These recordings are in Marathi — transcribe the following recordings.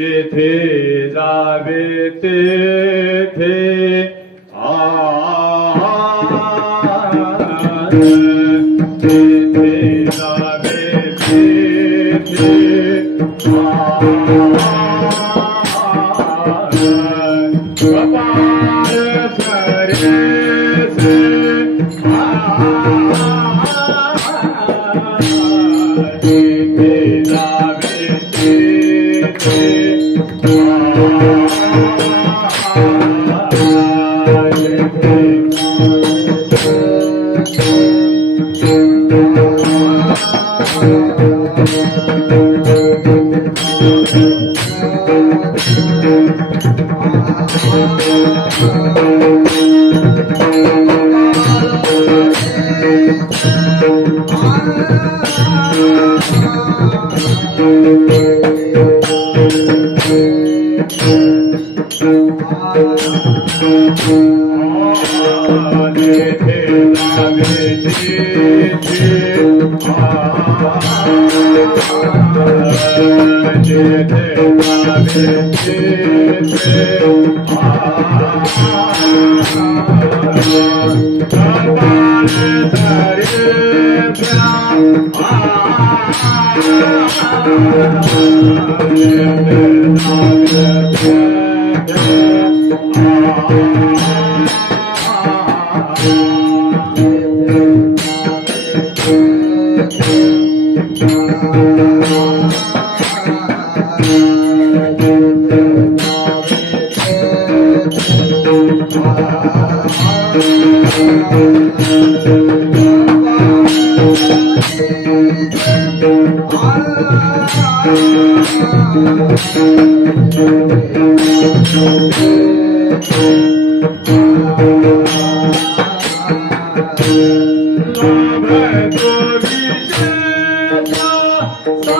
जेथे जावे तेथे जेथे जावे तेथे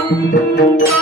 संत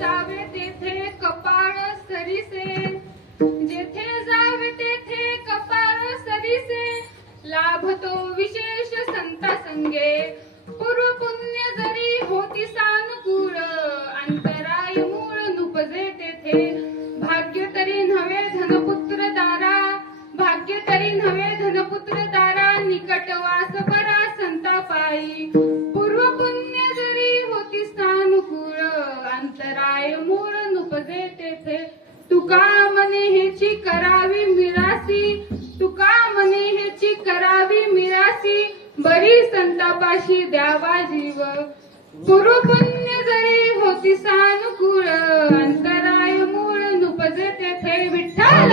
जावे तेथे कपाळ सरीसे, जेथे जावे तेथे कपाळ सरीसे, लाभतो विशेष संता संगे, पूर्व पुण्य जरी होती सानुकूळ, अंतराय मूळ नुपजे तेथे, भाग्य तरी नव्हे धनपुत्र दारा, भाग्य तरी नव्हे धनपुत्र दारा, निकट वास बरा संता पायी, पूर्व पुण्य जरी होती सानुकूळ, अंतराय मूळ नुपजे तेथे, तुका मने हेची करावी मिरासी, तुका मने हेची करावी मिरासी, बरी संतापाशी द्यावा जीव, पूर्व पुण्य जरी होती सानुकूळ, अंतराय मूळ नुपजे तेथे. विठ्ठल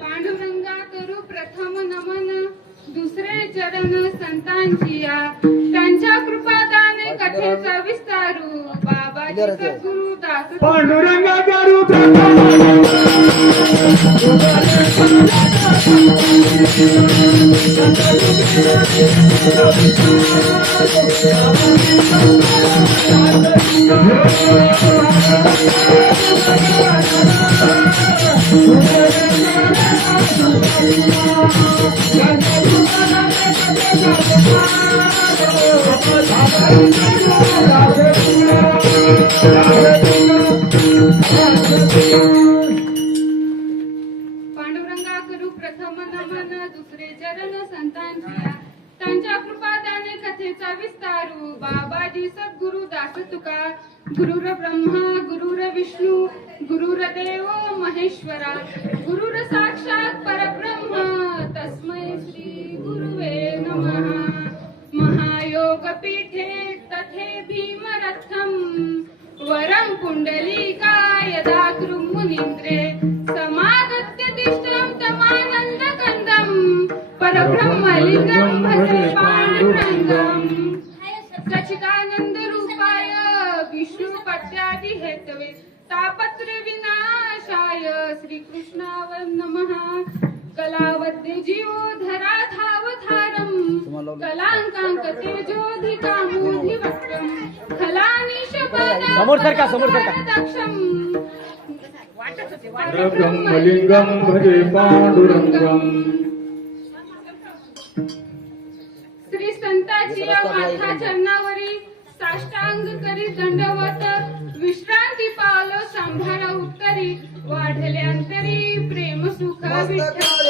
पांडुरंगा करू प्रथम नमन, दुसरे चरण संतांचिया, त्यांच्या कृपादाने कथेचा विस्तारू, बाबाजी सद्गुरु दास पांडुरंगा करू पांडुरंगा करू प्रथम नमन, दुसरे चरण संतांचिया, त्यांच्या कृपादाने कथेचा विस्तारू, बाबाजी सद्गुरु दास तुका, गुरुर ब्रह्मा गुरुर विष्णू गुरुर्देव महेश्वरा, गुरुर साक्षात परब्रह्म, तस्मै श्री गुरुवे नमः. महायोग पीठे तथे भीमरथम, वरं पुंडलीकाय दातृं मुनीन्द्रे, समागत्य तिष्ठं तमानन्दकन्दं, परब्रह्मलिङ्गं भजे पाण्डुरङ्गं. सच्चिदानंद रूपाय विष्णुपत्यादि हेतवे, तापत्र विनाशाय श्रीकृष्णाय नमः. कलावद्य जीवोधरा धावधारं, कलांकांक तेजोधिकामोधिवक्त्रं, समोर सरका ब्रह्मलिंगम भजे पांडुरंगम. श्री संताची माथा चरणावरी साष्टांग करी दंडवत, विश्रांती पावलो सांभाळा उत्तरी, वाढले अंतरी प्रेम सुख विठ्ठल.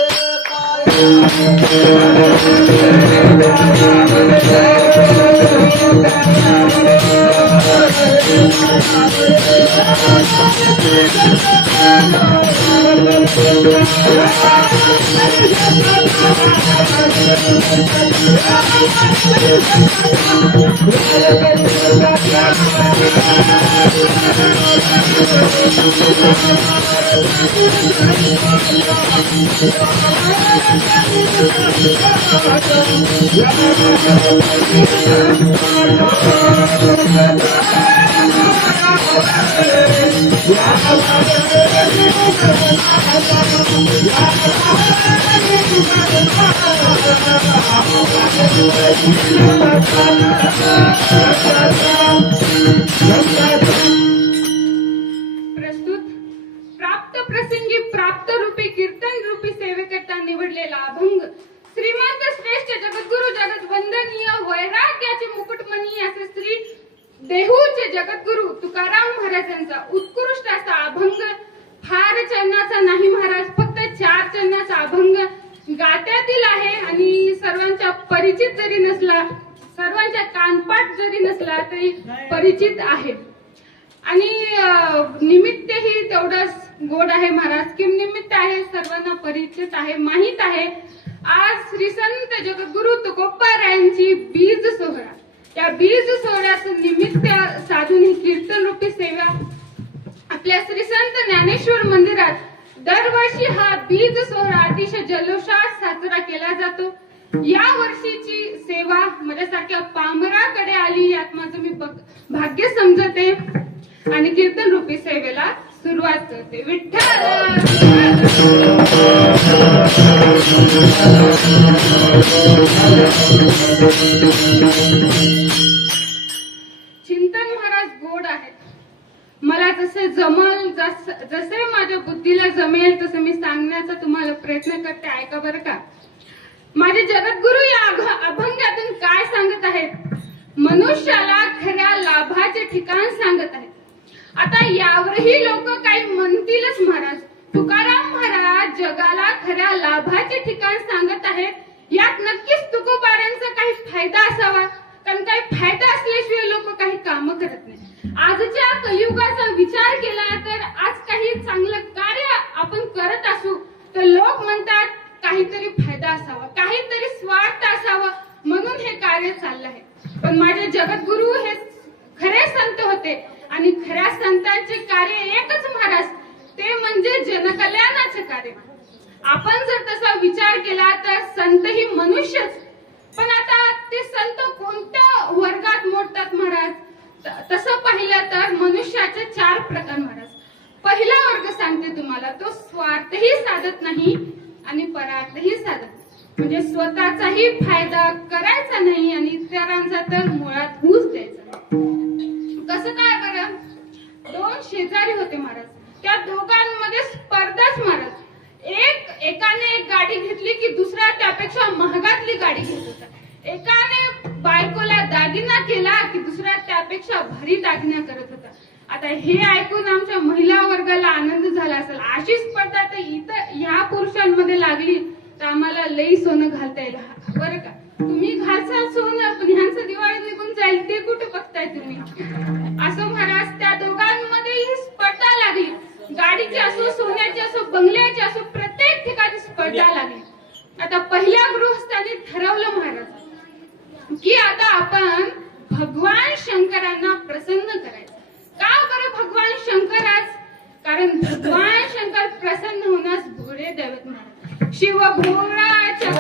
प्रस्तुत प्राप्त प्रसंगी प्राप्त रूपी कीर्तन रूपी सेवेकरता निवडलेला अभंग श्रीमंत श्रेष्ठ जगद्गुरु जगत वंदनीय वैराग्याचे मुकुटमणी असे श्री देहूचे जगद्गुरु तुकाराम महाराजांचा उत्कृष्ट असा अभंग. फार चरणाचा नाही महाराज, फक्त 4 चरणाचा अभंग गात्यातील आहे आणि सर्वांच्या परिचित जरी नसला, सर्वांच्या कानपाठ जरी नसला तरी परिचित आहे आणि निमित्तही तेवढंच गोड आहे महाराज. किम निमित्त आहे, सर्वांना परिचित आहे, माहित आहे. आज श्री संत जगद्गुरु तुकोबारायांची बीज सोहळा, त्या बीज सोहळ्याचं निमित्त साधून ही कीर्तन रूपी सेवा आपल्या श्री संत ज्ञानेश्वर मंदिरात दरवर्षी हा बीज सोहळा अतिशय जल्लोषात साजरा केला जातो. या वर्षीची सेवा माझ्यासारख्या पामराकडे आली यात माझं मी भाग्य समजते आणि कीर्तन रूपी सेवेला सुरुवात करते. विठ्ठल चिंतन महाराज गोड आहेत. मला जसे जमल, जसे माझ्या बुद्धीला जमेल तसे मी सांगण्याचा तुम्हाला प्रयत्न करते. ऐका बरं का. माझे जगद्गुरु या अभंगातून काय सांगत आहेत? मनुष्याला खऱ्या लाभाचे ठिकाण सांगत आहेत. आता यावरही लोक काही म्हणतीलच महाराज. तुकाराम महाराज जगाला खऱ्या लाभाचे ठिकाण सांगत आहेत. यात नक्कीच तुकोबारांचा काही फायदा असावा, कारण काही फायदा असल्याशिवाय लोक काही काम करत नाही. आजच्या कलियुगाचा विचार केला तर आज काही चांगलं कार्य आपण करत असू तर लोक म्हणतात काहीतरी फायदा असावा, काहीतरी स्वार्थ असावा म्हणून हे कार्य चाललं आहे. पण माझे जगद्गुरु हे खरे संत होते आणि खऱ्या संतांचे कार्य एकच महाराज, ते म्हणजे जनकल्याणाचे कार्य. आपण जर तसा विचार केला तर संत ही मनुष्यच, पण आता ते संत कोणत्या वर्गात मोडतात महाराज? तसं पाहिलं तर मनुष्याचे 4 प्रकार महाराज. पहिला वर्ग सांगते तुम्हाला, तो स्वार्थही साधत नाही आणि परार्थही साधत नाही. म्हणजे स्वतःचाही फायदा करायचा नाही आणि इतरांचा तर मुळात हुस द्यायचा नाही. कसं काय बरं? 2 शेजारी होते महाराज. त्या दोघांमध्ये स्पर्धाच महाराज. एकाने एक गाडी घेतली की दुसरा त्यापेक्षा महागातली गाडी घेत होता. एकाने बायकोला दागिना केला की दुसरा त्यापेक्षा भारी दागिना करत होता. आता हे ऐकून आमच्या महिला वर्गाला आनंद झाला असेल. अशी स्पर्धा तर इथं ह्या पुरुषांमध्ये लागली तर आम्हाला लई सोनं घालता येईल बरं का. तुम्ही घालसाल सोनं, पण ह्यांचं दिवाळी निघून जाईल ते कुठे बघताय तुम्ही? असं महाराज त्या दोघांमध्ये ही स्पर्धा लागली. गाडीची असो, सोन्याची असो, बंगल्याची असो, प्रत्येक ठिकाणी स्पर्धा लागली. आता पहिल्या गृहस्थांनी ठरवलं महाराज की आता आपण भगवान शंकरांना प्रसन्न करायचं. का बरं भगवान शंकराच? कारण भगवान शंकर प्रसन्न होण्यास भोळे दैवत महाराज. शिव भोळा चक्र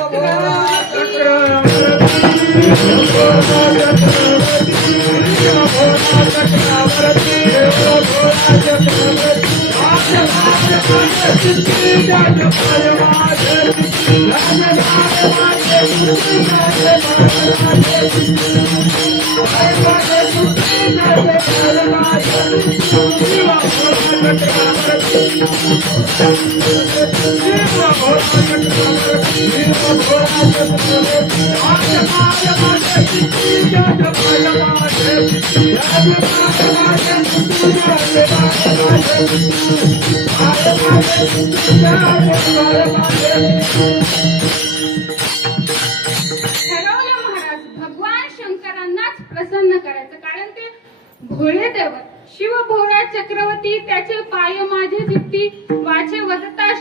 ठरवलं महाराज भगवान शंकरांनाच प्रसन्न करायचं. कारण ते भोळे दैवत. शिव भोळा चक्रवर्ती, त्याचे पाय माझे जिती, वाचे वदता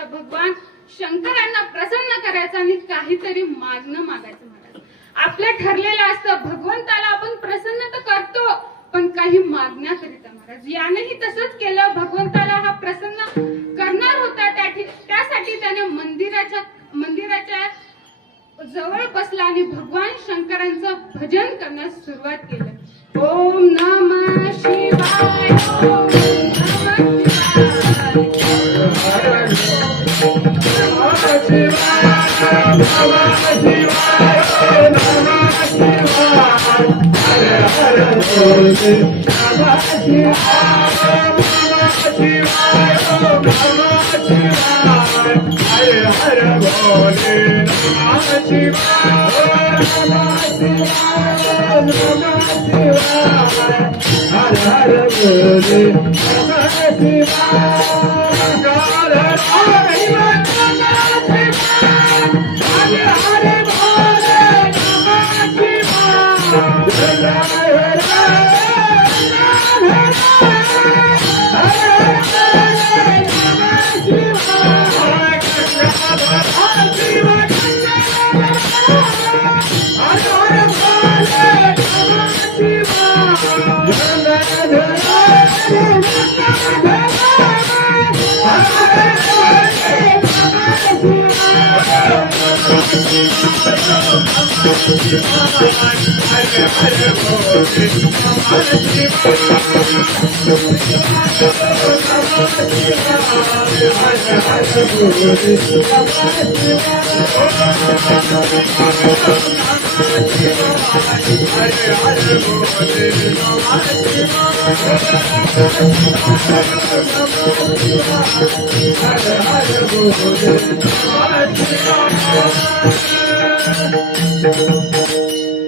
आता भगवान शंकरांना प्रसन्न करायचं आणि काहीतरी मागणं मागायचं महाराज. आपलं ठरलेलं असतं, भगवंताला आपण प्रसन्न तर करतो पण काही मागण्याकरिता महाराज. यानेही तसंच केलं, भगवंताला हा प्रसन्न करणार होता, त्यासाठी त्याने मंदिराच्या जवळ बसला आणि भगवान शंकरांचं भजन करण्यास सुरुवात केलं. ओम नमः शिवाय, ओम नमः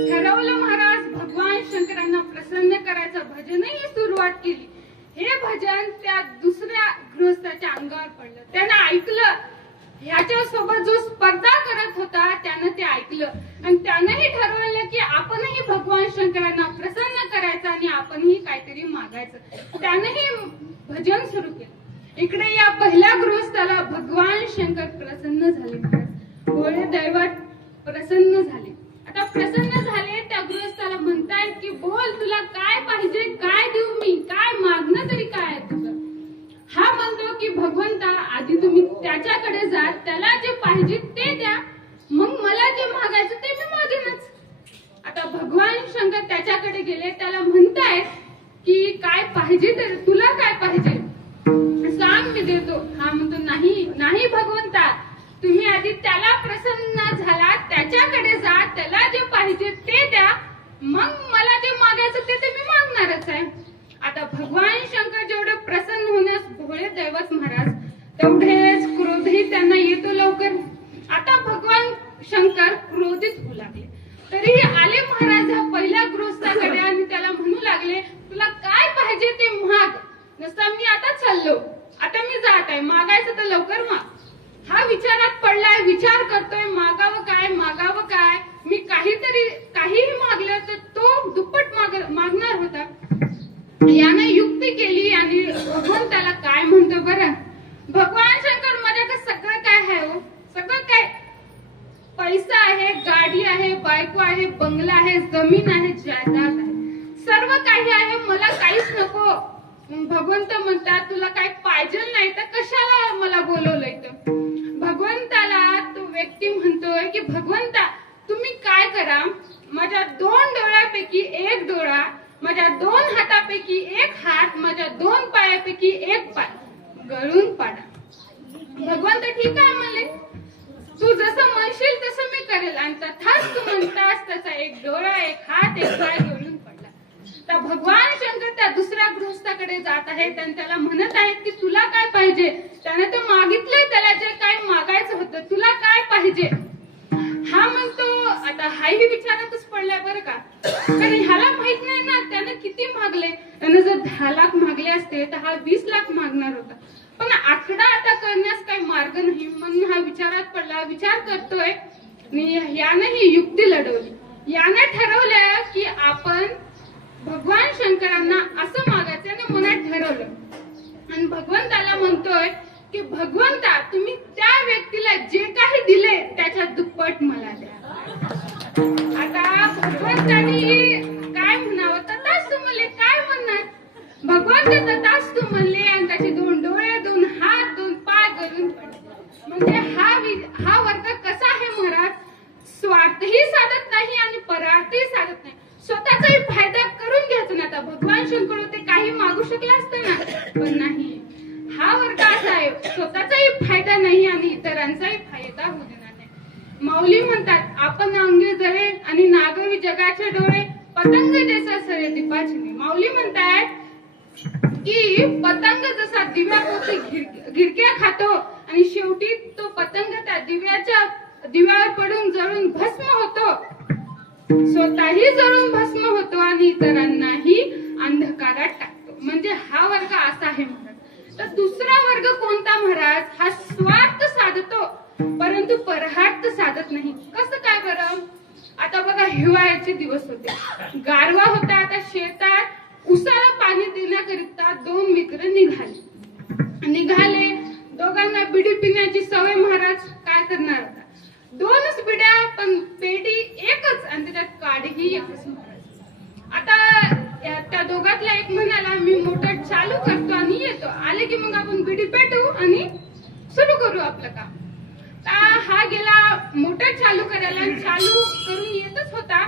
ठरवलं महाराज. भगवान शंकरांना प्रसन्न करायचं भजनही सुरुवात केली. हे भजन त्या दुसऱ्या गृहस्थाच्या अंगावर पडलं. त्यानं ऐकलं, ह्याच्या सोबत जो स्पर्धा करत होता त्यानं ते ऐकलं आणि त्यानंही ठरवलं की आपणही भगवान शंकरांना प्रसन्न करायचं आणि आपणही काहीतरी मागायचं. त्यानंही भजन सुरू केलं. इकडे या पहिल्या गृहस्थाला भगवान शंकर प्रसन्न झाले महाराज. भोळे दैवत प्रसन्न झाले. आता प्रसन्न झाले, त्या गृहस्थाला म्हणतायत की बोल, तुला काय पाहिजे, काय देऊ मी, काय मागणं तरी काय आहे तुझं. हा म्हणतो की भगवंता, आधी तुम्ही त्याच्याकडे जा, त्याला जे पाहिजे ते द्या, मग मला जे मागायचं ते मी मागेनच. आता भगवान शंकर त्याच्याकडे गेले, त्याला म्हणतायत की काय पाहिजे, तर तुला काय पाहिजे सांग, मी देतो. हा म्हणतो नाही नाही भगवंता, तुम्ही आधी त्याला प्रसन्न झाला, त्याच्याकडे जा, त्याला जे पाहिजे ते द्या, मग मला जे मागायचं ते मी मागणारच आहे. आता भगवान शंकर जेवढे प्रसन्न होण्यास भोळे दैवत महाराज, तेवढेच क्रोधही त्यांना येतो लवकर. आता भगवान शंकर क्रोधित होऊ लागले. तरीही आले महाराज ह्या पहिल्या गृहस्थाकडे आणि त्याला म्हणू लागले, तुला काय पाहिजे ते माग, नसता मी आता चाललो, आता मी जात आहे, मागायचं तर लवकर माग. हा विचारात पडलाय, विचार करतोय, मागावं काय. मी काहीही मागलं तर तो दुप्पट मागणार होता. याने युक्ती केली आणि भगवंताला काय म्हणतो बरं, भगवान शंकर, माझ्याकडे सगळं काय आहे हो, सगळं काय, पैसा आहे, गाडी आहे, बायको आहे, बंगला आहे, जमीन आहे, जायदाद आहे, सर्व काही आहे, मला काहीच नको. भगवंत म्हणतात, तुला काय पाहिजे नाही तर कशाला मला बोलवलंय. तर भगवंताला तो व्यक्ती म्हणतोय की भगवंता, तुम्ही काय करा, माझ्या 2 डोळ्यापैकी 1 डोळा, माझ्या 2 हातापैकी 1 हात, माझ्या 2 पायापैकी 1 पाय गळून पाडा. भगवंत ठीक आहे म्हणले, तू जसं म्हणशील तसं मी करेल. आणि तथाच तू म्हणतास त्याचा 1 डोळा, 1 हात, 1 पाय गळून पडला. तर भगवान शंकर त्या दुसऱ्या गृहस्थाकडे जात आहेत आणि त्याला म्हणत आहेत की तुला काय पाहिजे. त्याने तर मागितलंय, त्याला जे काय मागायचं होतं, तुला काय पाहिजे. हा म्हणतो, आता हाही विचारातच पडलाय बरं का, कारण ह्याला माहित नाही ना त्यानं किती मागले. त्यानं जर 10 लाख मागले असते तर हा 20 लाख मागणार होता, पण आकडा आता करण्यास काही मार्ग नाही म्हणून हा विचारात पडला. विचार करतोय आणि यानं ही युक्ती लढवली. यानं ठरवलं की आपण भगवान शंकरांना असं मागायचं, मनात ठरवलं आणि भगवंताला म्हणतोय की भगवंता, तुम्ही व्यक्तीला जे काही दिले त्याच्या दुप्पट मला द्या. आता भगवंतानी काय म्हणावं, तथास्तु म्हणले. काय म्हणणार? भगवंत तथास्तु म्हणले आणि त्याचे 2 डोळे, 2 हात, 2 पाय करून पडले. म्हणजे हा वर्ग कसा आहे महाराज? स्वार्थही साधत नाही आणि परार्थही साधत नाही. स्वतःचाही फायदा करून घ्यायचा ना. आता भगवान शंकर ते काही मागू शकले असते ना, पण नाही. हा वर्ग असा आहे, स्वतःचाही फायदा नाही आणि इतरांचाही फायदा होऊ देणार नाही. माऊली म्हणतात, आपण अंगे जळे आणि नागवी जगाचे डोळे, पतंग जैसा सरे दीपाची. माऊली म्हणतात की पतंग जसा दिव्यापोटी गिरक्या खातो आणि शेवटी तो पतंग त्या दिव्यावर पडून जळून भस्म होतो, स्वतःही जळून भस्म होतो आणि इतरांनाही अंधकारात टाकतो. म्हणजे हा वर्ग असा आहे महाराज. तर दुसरा वर्ग कोणता महाराज? हा स्वार्थ साधतो परंतु परहार्थ साधत नाही. कसं काय बरं? आता बघा, हिवाळ्याचे दिवस होते, गारवा होता. आता शेतात उसाला पाणी देण्याकरिता 2 मित्र निघाले. दोघांना बिडी पिण्याची सवय महाराज. काय करणार आता? 2च बिड्या, पण पेटी एकच आणि त्याच्यात काडीही एकच महाराज. आता त्या दोघातला एक म्हणाला, मी मोटर चालू करतो आणि येतो, आले की मग आपण बिडी पेटू आणि सुरू करू आपलं काम. हा गेला मोटर चालू करायला आणि चालू करून येतच होता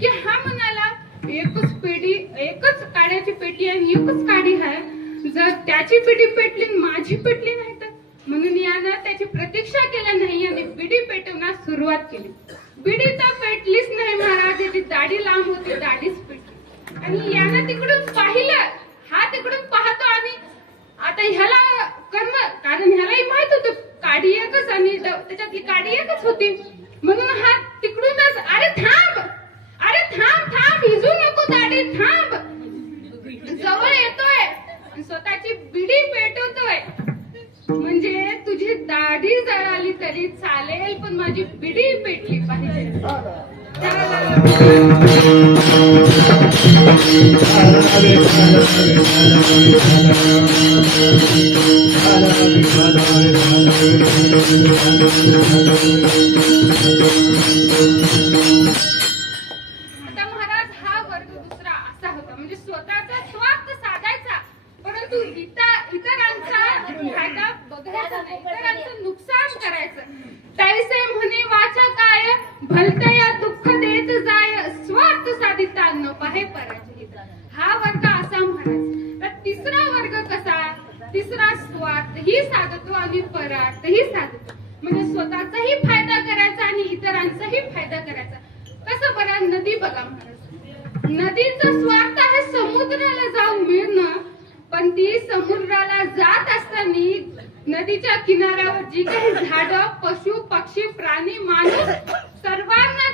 की हा म्हणाला, एकच काड्याची पेटी आणि एकच काडी आहे, जर त्याची बिडी पेटली माझी पेटली नाही तर. म्हणून यानं त्याची प्रतीक्षा केली नाही आणि बिडी पेटवण्यास सुरुवात केली. बिडी तर पेटलीच नाही महाराज. याची दाढी लांब होती, दाढीच पेटली. आणि यानं तिकडून पाहिलं, हा तिकडून पाहतो आणि आता ह्याला कारण ह्यालाही माहित होतं काडी एकच आणि त्याच्यातली काडी एकच होती. म्हणून हा तिकडूनच, अरे थांब, हिजू नको दाढी, थांब. जवळ येतोय, स्वतःची बिडी पेटवतोय. म्हणजे तुझी दाढी जळाली तरी चालेल, पण माझी बिडी पेटली पाहिजे. आता महाराज, हा वर्ग दुसरा असा होता, म्हणजे स्वतःचा स्वार्थ साधायचा परंतु इतरांचा फायदा बघायचा नाही, इतरांचं नुकसान करायचं. तैसे म्हणे वाचा काय, भलतया दुःख देत जाय, स्वार्थ साधिता न पाहे पराजय. हा वर्ग असा महाराज. तर तिसरा वर्ग कसा? तिसरा स्वार्थही साधतो आणि परार्थही साधतो. म्हणजे स्वतःचाही फायदा करायचा आणि इतरांचाही फायदा करायचा. कसं बरं? नदी बघा महाराज. नदीचा स्वार्थ आहे समुद्राला जाऊन मिळणं, पण ती समुद्राला जात असताना नदीच्या किनाऱ्यावर जी काही झाडं, पशु पक्षी, प्राणी, माणूस सर्वांना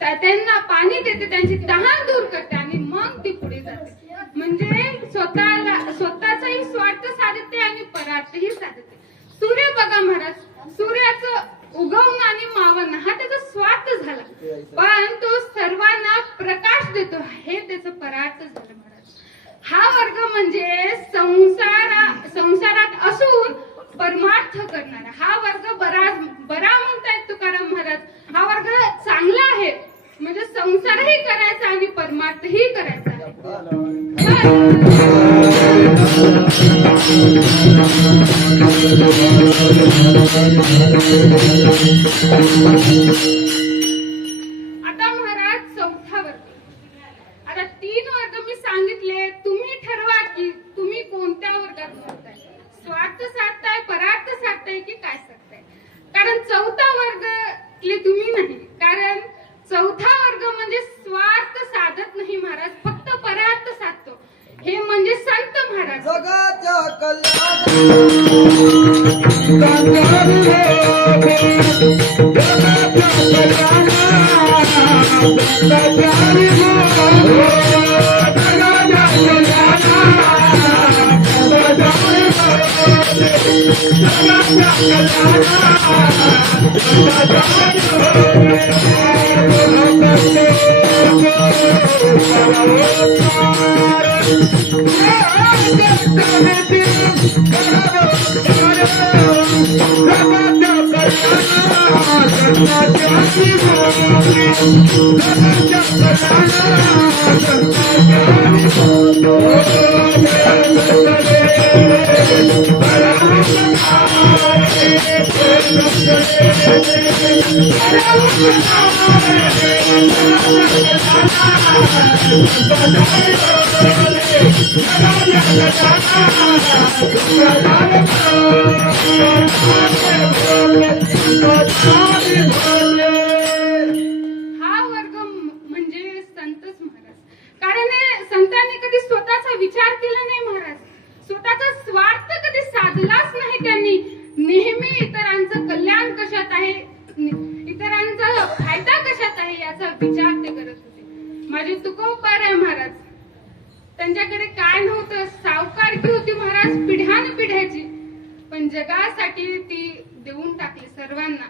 त्यांना पाणी देते, त्यांची तहान दूर करते आणि मग ती पुढे जाते. म्हणजे स्वतःचाही स्वार्थ साधते आणि परार्थही साधते. सूर्य बघा महाराज. सूर्याचं उगवणं आणि मावणं हा त्याचा स्वार्थ झाला, पण तो सर्वांना प्रकाश देतो, हे त्याचं परार्थ झालं महाराज. हा वर्ग म्हणजे संसारात असून परमार्थ करणारा हा वर्ग बरा म्हणतायत तुकाराम महाराज. हा वर्ग चांगला आहे, म्हणजे संसारही करायचा आणि परमार्थही करायचा आहे. आता महाराज, चौथा वर्ग. आता 3 वर्ग मी सांगितले, तुम्ही ठरवा की तुम्ही कोणत्या वर्गात जाताय. स्वार्थ साधताय, परार्थ साधताय की काय साधताय. कारण चौथा वर्ग तुम्ही नाही, कारण चौथा वर्ग म्हणजे स्वार्थ साधत नाही महाराज, फक्त परार्थ साधतो. हे म्हणजे संत महाराज. जगाच्या कल्याण वर्ग म्हणजे संतच महाराज. कारण हे संतांनी कधी स्वतःचा विचार केला नाही महाराज. स्वतःचा स्वार्थ कधी साधलाच नाही त्यांनी. नेहमी इतरांचं कल्याण कशात आहे, इतरांचा फायदा कशात आहे याचा विचार ते करत होते. माझे तुकोबार आहे महाराज. त्यांच्याकडे काय नव्हतं, सावकारकी होती महाराज पिढ्यानपिढ्याची, पण जगासाठी ती देऊन टाकली सर्वांना.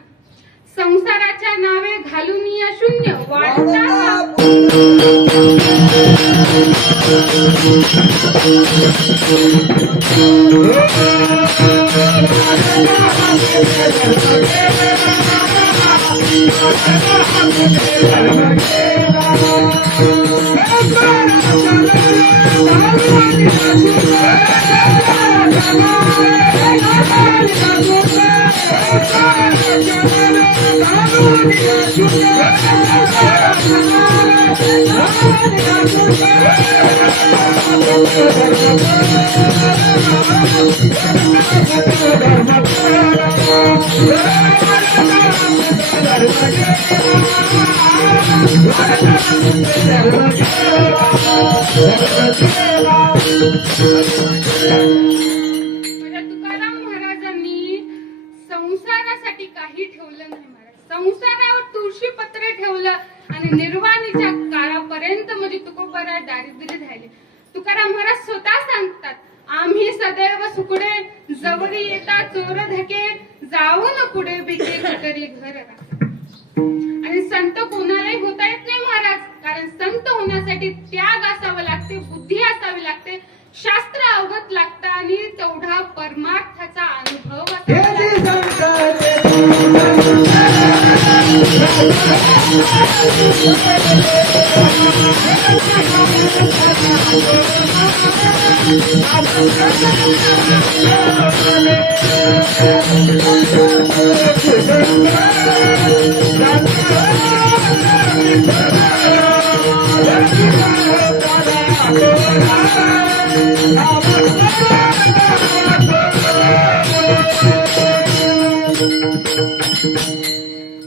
संसाराच्या नावे घालून या शून्य वाटता तुकाराम महाराजांनी संसारासाठी काही ठेवलं नाही महाराज. संसारावर तुळशी पत्र ठेवलं आणि निर्वाणीच्या काळापर्यंत म्हणजे तुकोबारा दारिद्र्य राहिले. तुकाराम महाराज स्वतः सांगतात, आम्ही सदैव सुकडे जवळी येता चोर धके जाऊन पुढे बिके तरी घर राहा. आणि संत कोणालाही होता येत नाही महाराज. कारण संत होण्यासाठी त्याग असावं लागते, बुद्धी असावी लागते, शास्त्र अवगत लागतं आणि तेवढा परमार्थाचा अनुभव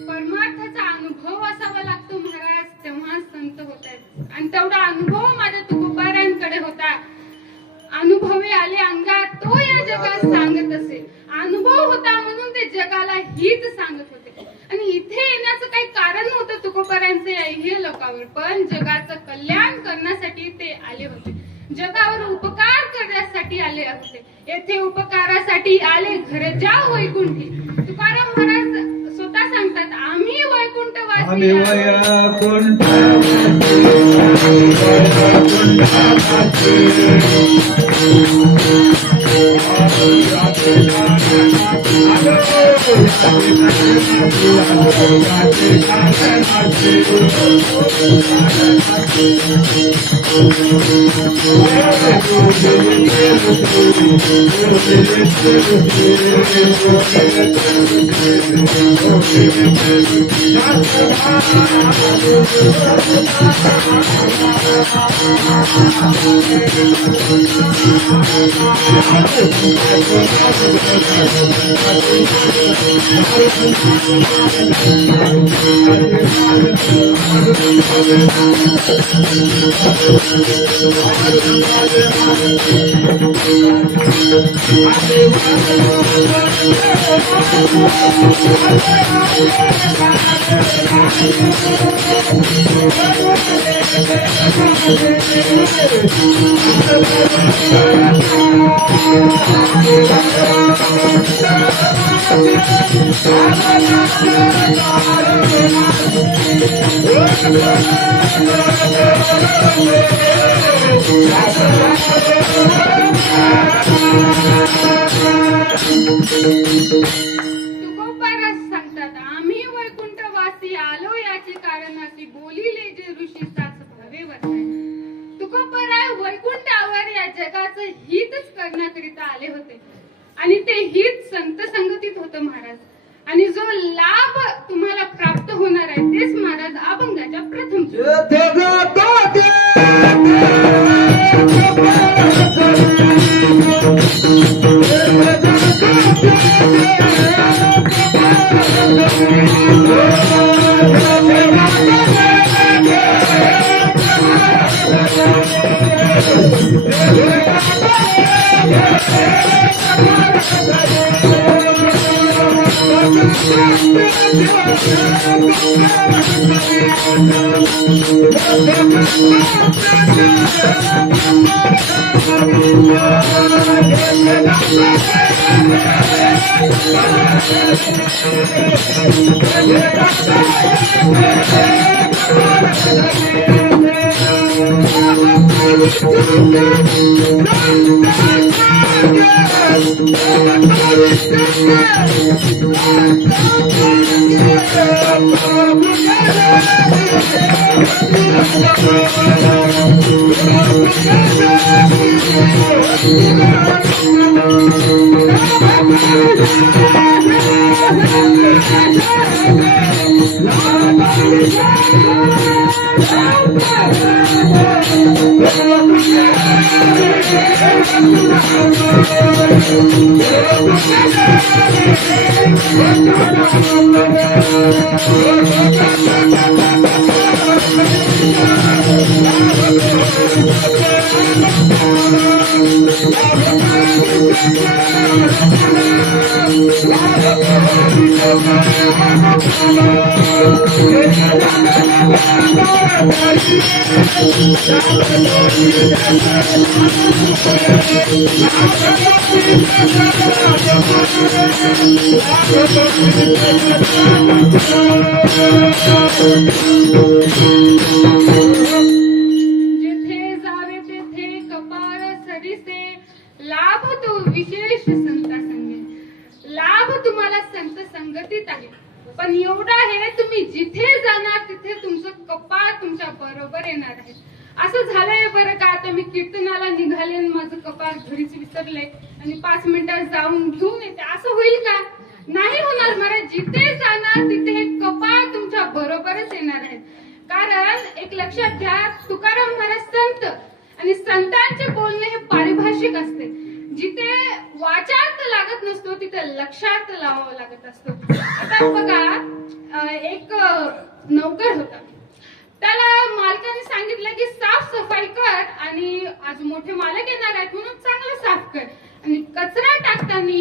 परमार्थाचा अनुभव असावा लागतो महाराज, तेव्हा संत होत आहेत. आणि तेवढा अनुभव माझ्या तुकोबारांकडे होता. अनुभवी आले अंगात तो या जगात सांगत असे. अनुभव होता म्हणून ते जगाला हित सांगत होते. आणि इथे येण्याचं काही कारण नव्हतं तुकोबारांचे हे लोकांवर, पण जगाचं कल्याण करण्यासाठी ते आले होते. जगावर उपकार करण्यासाठी आले होते. येथे उपकारासाठी आले घर जा वैकुंठी. तुकाराम महाराज स्वतः सांगतात, आम्ही वैकुंठवासी तुकोबाराज सांगतात, आम्ही वैकुंठवासी आलो याचे कारण असे बोलिले जे ऋषी साच भावे वर्ताय. तुकोबाराज वैकुंठावर या जगाचं हितच करण्याकरिता आले होते आणि ते हित संत संगतीत होतं महाराज. आणि जो लाभ तुम्हाला प्राप्त होणार आहे तेच महाराज अभंगाच्या प्रथम जिथे जावे तेथे कपाळ सरिसे लाभ तो विशेष संता संगे. लाभ तुम्हाला संत संगतीत आहे, पण एवढा आहे तुम्ही जिथे जाणार तिथे तुमचं कपाळ तुमच्या बरोबर येणार आहे. असं झालंय बरं का, आता मी कीर्तनाला निघाले आणि माझं कपाळ घरीच विसरले आणि 5 मिनिटात जाऊन घेऊन येते, असं होईल का? नाही होणार महाराज. जिथे जाणार तिथे कपाळ तुमच्या बरोबरच येणार आहे. कारण एक लक्षात घ्या, तुकाराम महाराज संत आणि संतांचे बोलणे हे पारिभाषिक असते. जिथे वाचार्थ लागत नसतो तिथे लक्षार्थ लावावा लागत असतो. आता बघा, एक नौकर होता, त्याला मालकाने सांगितलं की साफ सफाई कर आणि आज मोठे मालक येणार आहेत म्हणून चांगलं साफ कर आणि कचरा टाकताना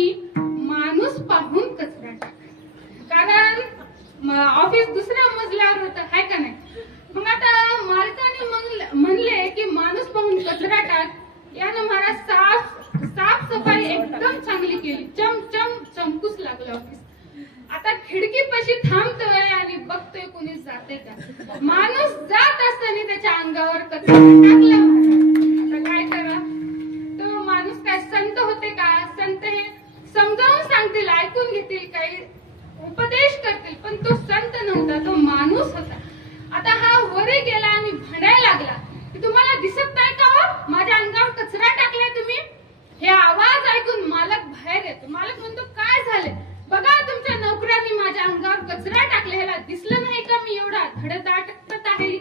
माणूस पाहून कचरा टाक. कारण ऑफिस दुसऱ्या मजल्यावर होतं, हाय का नाही? मग आता मालकाने म्हणले की माणूस पाहून कचरा टाक. यानं महाराज साफ सफाई एकदम चांगली केली, चमकूच लागलं ऑफिस. आता खिडकीपाशी थांबतोय आणि बघतोय कोणी जाते का. माणूस जात असताना त्याच्या अंगावर कचरा टाकला. आता काय करा, तो माणूस काय संत होते का? संत हे समजावून सांगतील, ऐकून घेतील, काही उपदेश करतील, पण तो संत नव्हता, तो माणूस होता. आता हा वरे गेला आणि म्हणायला लागला की तुम्हाला दिसत नाही का हो, माझ्या अंगावर कचरा टाकलाय तुम्ही? हे आवाज ऐकून मालक बाहेर येतो. मालक म्हणतो, काय झाले? बघा, तुमच्या नोकरांनी माझ्या अंगावर कचरा टाकला, ह्याला दिसलं नाही का मी एवढा धडधाकट आहे?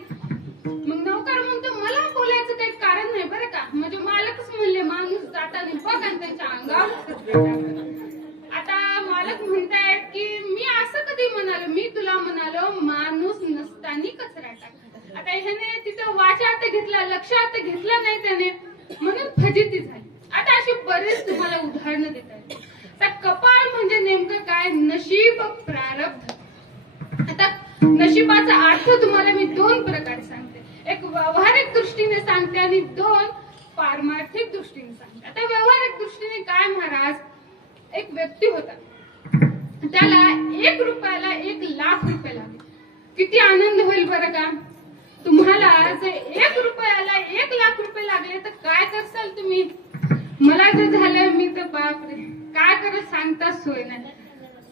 मग नोकर म्हणतो, मला बोलायचं काही कारण नाही बरं का, म्हणजे मालकच म्हणले माणूस जाताना बघ आणि त्यांच्या अंगावर कचरा टाकला. आता मालक म्हणतायत की मी असं कधी म्हणालो? मी तुला म्हणालो माणूस नसताना कचरा टाक. आता ह्याने तिथं वाचार्थ घेतला, लक्षार्थ घेतला नाही त्याने, म्हणून फजिती झाली. आता अशी बरेच तुम्हाला उदाहरणं देता येतील. आता कपाळ म्हणजे नेमकं काय? नशीब, प्रारब्ध. आता नशिबाचा अर्थ तुम्हाला मी 2 प्रकारे सांगते, एक व्यावहारिक दृष्टीने सांगते आणि 2 पारमार्थिक दृष्टीने सांगते. आता व्यावहारिक दृष्टीने काय महाराज, एक व्यक्ती होता, त्याला 1 रुपयाला 1 लाख रुपये लागले. किती आनंद होईल बरं का? तुम्हाला जर 1 रुपयाला 1 लाख रुपये लागले तर काय करसाल तुम्ही? मला जर झालं, मी तर बापरे काय करत सांगताच सोय नाही.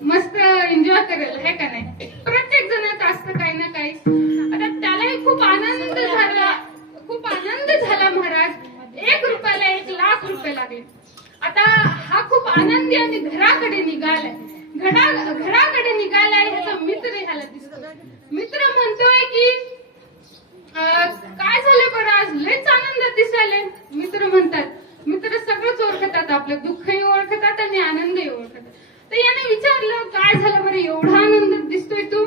मस्त एन्जॉय करेल हे का नाही. प्रत्येक जणांचं असतं काही ना काही. आता त्यालाही खूप आनंद झाला महाराज. 1 रुपयाला 1 लाख रुपये लागले. आता हा खूप आनंदी आणि घराकडे निघालाय. घराकडे निघालाय. ह्याचा मित्र ह्याला दिसतो. मित्र म्हणतोय की काय झालं बरं आज लयच आनंदात दिसायले. मित्र म्हणतात, मित्र सगळंच ओळखतात, आपलं दुःखही ओळखतात आणि आनंदही ओळखतात. तर याने विचारलं काय झालं बरं एवढा आनंदात दिसतोय तू.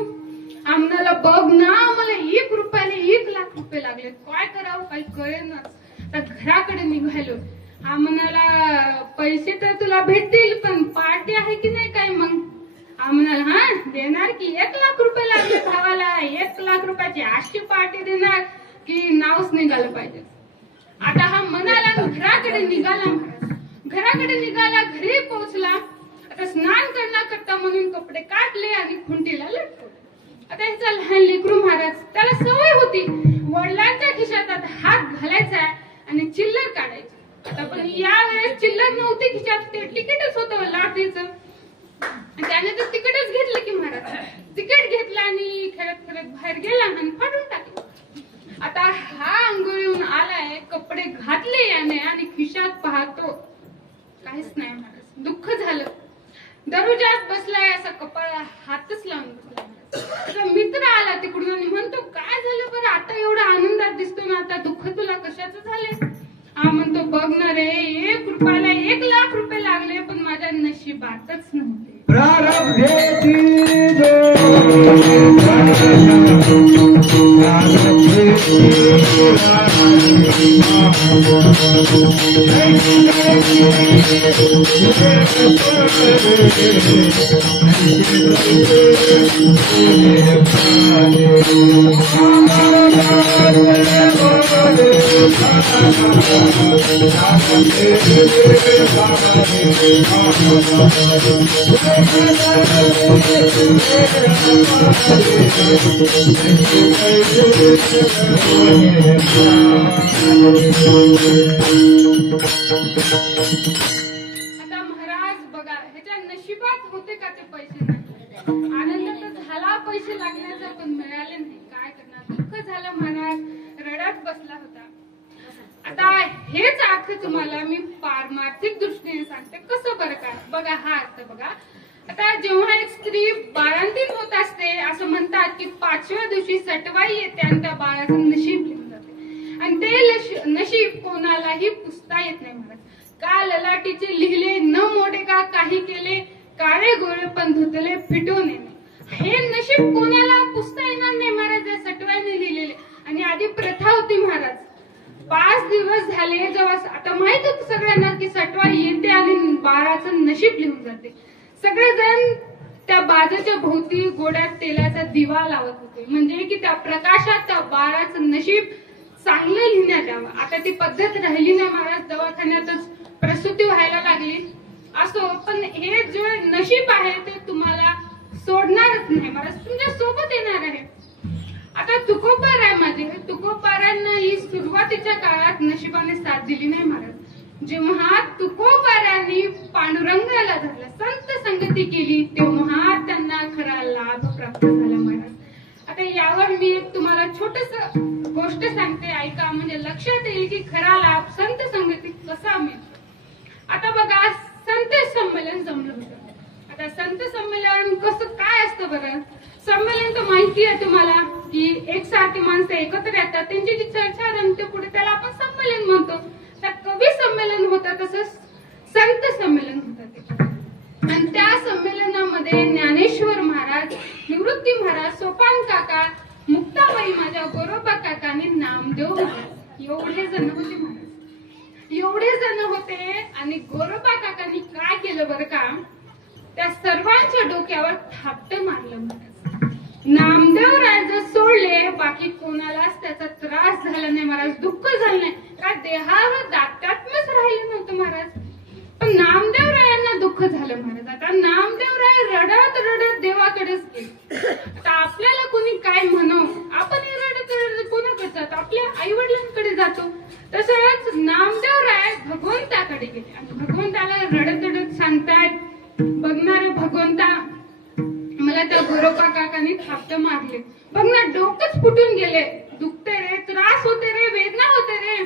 आम्हाला बघ ना, मला 1 रुपयाला 1 लाख रुपये लागले. काय करावं काही कळेना. तर घराकडे निघालो. हा म्हणाला पैसे तर तुला भेटतील पण पार्टी आहे की नाही काय. मग हा म्हणाला हा देणार की 1 लाख रुपये लागले भावाला. 1 लाख रुपयाची अशी पार्टी देणार की नावच निघालं पाहिजे. आता हा म्हणाला घराकडे निघाला. घराकडे निघाला. घरी पोहोचला. आता स्नान करता म्हणून कपडे काढले आणि खुंटीला लटकवले. आता ह्याचा लहान लेकरू महाराज त्याला सवय होती वडिलांच्या खिशात आता हात घालायचा आणि चिल्लर काढायची. आता पण यावेळेस चिल्लर नव्हती खिशात. ते तिकीटच होतं लॉटरीचं. त्याने तर तिकीटच घेतलं की महाराज. तिकीट घेतलं आणि खेळत बाहेर गेला आणि फाडून टाकलं. आता हा अंघोळीहून आलाय, कपडे घातले याने आणि खिशात पाहतो काहीच नाही महाराज. दुःख झालं. दरवाजात बसलाय असा कपाळा हातच लावून बसला. मित्र आला तिकडून आणि म्हणतो काय झालं बरं आता एवढा आनंदात दिसतो ना, आता दुःख तुला कशाचं झालंय. हा म्हणतो बघ ना रे 1 रुपयाला 1 लाख रुपये लागले पण माझ्या नशिबातच नव्हते. आता महाराज बघा ह्याच्या नशिबात होते का ते पैसे. आनंद तर झाला पैसे लागण्याचा पण मिळाले नाही. काय करणार. दुःख झालं महाराज. रडत बसला होता. आता हेच अर्थ तुम्हाला मी पारमार्थिक दृष्टीने सांगते कसं बरं काय. बघा हा अर्थ बघा. आता जेव्हा एक स्त्री बाळंतीण होत असते असं म्हणतात की 5व्या दिवशी सटवाई येते आणि त्या बाळाचं नशीब लिहून जाते. आणि ते नशीब कोणालाही पुसता येत नाही महाराज. का ललाटीचे लिहिले न मोडे का काही केले काळे गोळे पण धुतले फिटून येणे. हे नशीब कोणाला पुसता येणार नाही महाराज. या सटवाईने लिहिलेले. आणि आधी प्रथा होती महाराज 5 दिवस झाले जेव्हा आता माहित होत सगळ्यांना की सटवाई येते आणि बाळाचं नशीब लिहून जाते. सगळेजण त्या बाजाच्या भोवती गोड्या तेलाचा दिवा लावत होते म्हणजे की त्या प्रकाशात त्या बाळाचं नशीब चांगलं लिहिण्यात यावं. आता ती पद्धत राहिली नाही महाराज. दवाखान्यातच प्रसूती व्हायला लागली. असो पण हे जे नशीब आहे ते तुम्हाला सोडणारच नाही महाराज. तुमच्या सोबत येणार आहे. आता तुकोबार आहे माझे. तुकोबारांना ही सुरुवातीच्या काळात नशिबाने साथ दिली नाही महाराज. जेव्हा तुकोबारांनी पांडुरंगाला धरलं संत संगती केली तेव्हा त्यांना खरा लाभ प्राप्त झाला महाराज. आता यावर मी एक तुम्हाला छोटस गोष्ट सांगते ऐका म्हणजे लक्षात येईल की खरा लाभ संत संगती कसा मिळतो. आता बघा संत संमेलन जमलं होतं. आता संत संमेलन कसं काय असतं बरं. संमेलन तर माहिती आहे तुम्हाला की एकसारखी माणसं एकत्र येतात त्यांची जी चर्चा रंगते पुढे त्याला आपण संमेलन म्हणतो. तर कवी संमेलन होतं तसंच संत संमेलन होतं. आणि त्या संमेलनामध्ये ज्ञानेश्वर महाराज निवृत्ती महाराज सोपान काका मुक्ताबाई माझ्या गोरोबा काका आणि नामदेव महाराज एवढे जण होते महाराज. एवढे जण होते आणि गोरोबा काकांनी काय केलं बरं का त्या सर्वांच्या डोक्यावर थापटे मारलं महाराज. नामदेव राज सोडले बाकी कोणालाच त्याचा त्रास झाला नाही महाराज. दुःख झालं नाही का देहावर दातात्म्यच राहिलं नव्हतं महाराज. पण नामदेव रायांना दुःख झालं महाराज. आता नामदेव राय रडत रडत देवाकडेच गेले. आता आपल्याला कोणी काय म्हणो आपण रडत रडत कोणाकडे जातो आपल्या आई वडिलांकडे जातो. तसंच नामदेव राय भगवंताकडे गेले आणि भगवंताला रडत रडत सांगतायत बघणारे भगवंता मला त्या गोरोबा काकांनी थापट मारले. बघ ना डोकंच फुटून गेले. दुखते रे, त्रास होते रे, वेदना होते रे.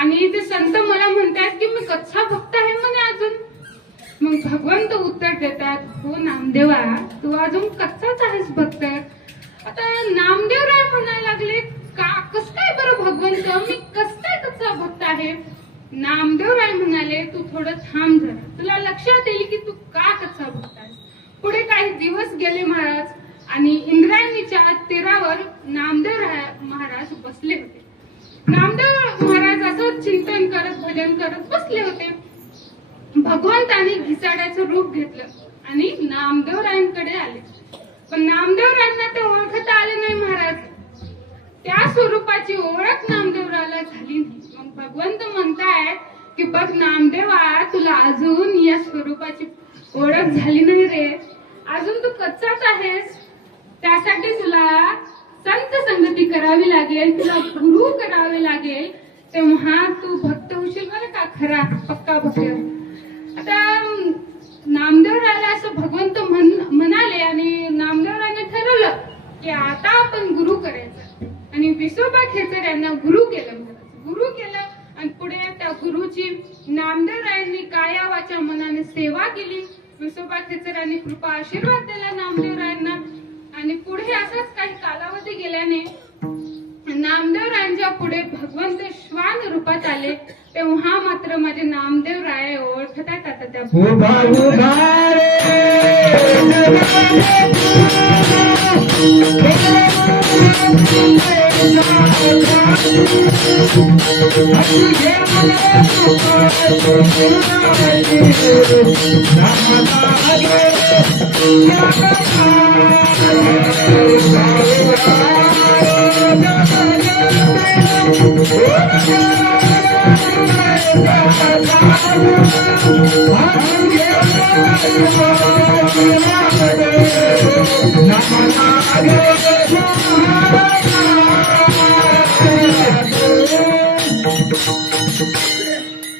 आणि ते संत मला म्हणतात की मी कच्चा भक्त आहे म्हणे अजून. मग भगवंत उत्तर देतात, हो नामदेवा तू अजून कच्चाच आहेस भक्त. आता नामदेवराय म्हणायला लागले का कस काय बरं भगवंत, मी कस काय कच्चा भक्त आहे. नामदेवराय म्हणाले तू थोडं थांब जरा, तुला लक्षात येईल की तू का कच्चा भक्त आहेस. पुढे काही दिवस गेले महाराज आणि इंद्रायणीच्या तीरावर नामदेव महाराज बसले होते. नामदेव महाराज असं चिंतन करत भजन करत बसले होते. भगवंताने घिसाड्याचं रूप घेतलं आणि नामदेवरायांकडे आले. पण नामदेवरायांना ते ओळखता आले नाही महाराज. त्या स्वरूपाची ओळख नामदेवराला झाली नाही. मग भगवंत म्हणतायत की बघ नामदेवा तुला अजून या स्वरूपाची ओळख झाली नाही रे, अजून तू कच्चाच आहेस. त्यासाठी तुला संत संगती करावी लागेल, तुला गुरु करावे लागेल, तेव्हा तू भक्त होशील बरं का, खरा पक्का भक्त. आता नामदेवरायला असं भगवंत म्हणाले आणि नामदेवरायने ठरवलं की आता आपण गुरु करायचं. आणि विसोबा खेचर यांना गुरु केलं महाराज, गुरु केलं. आणि पुढे त्या गुरुची नामदेवरायांनी काया वाचा मनाने सेवा केली. विसोबा खेचरांनी कृपा आशीर्वाद दिला नामदेवरायांना. आणि पुढे असाच काही कालावधी गेल्याने नामदेवरायांच्या पुढे भगवंत श्वान रूपात आले. तेव्हा मात्र माझे नामदेवराय ओळखतात आता त्या उभा उभा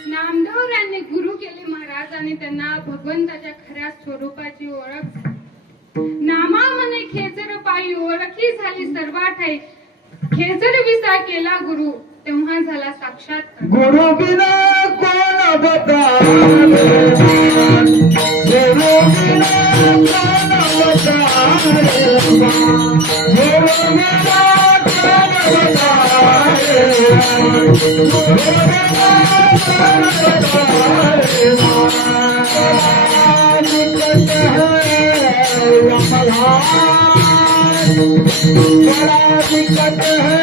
नामदेवरायांनी गुरु केले महाराज आणि त्यांना भगवंताच्या खऱ्या स्वरूपाची ओळख. नामा म्हणे खेचर पायी ओळखी झाली सर्वाठाई. खेचर विसा केला गुरु तेव्हा झाला साक्षात गुरु बिना कोण बता, गुरु बिना कोण बता, गुरु बिना कोण बता, गुरु बिना कोण बड़ा दिक्कत है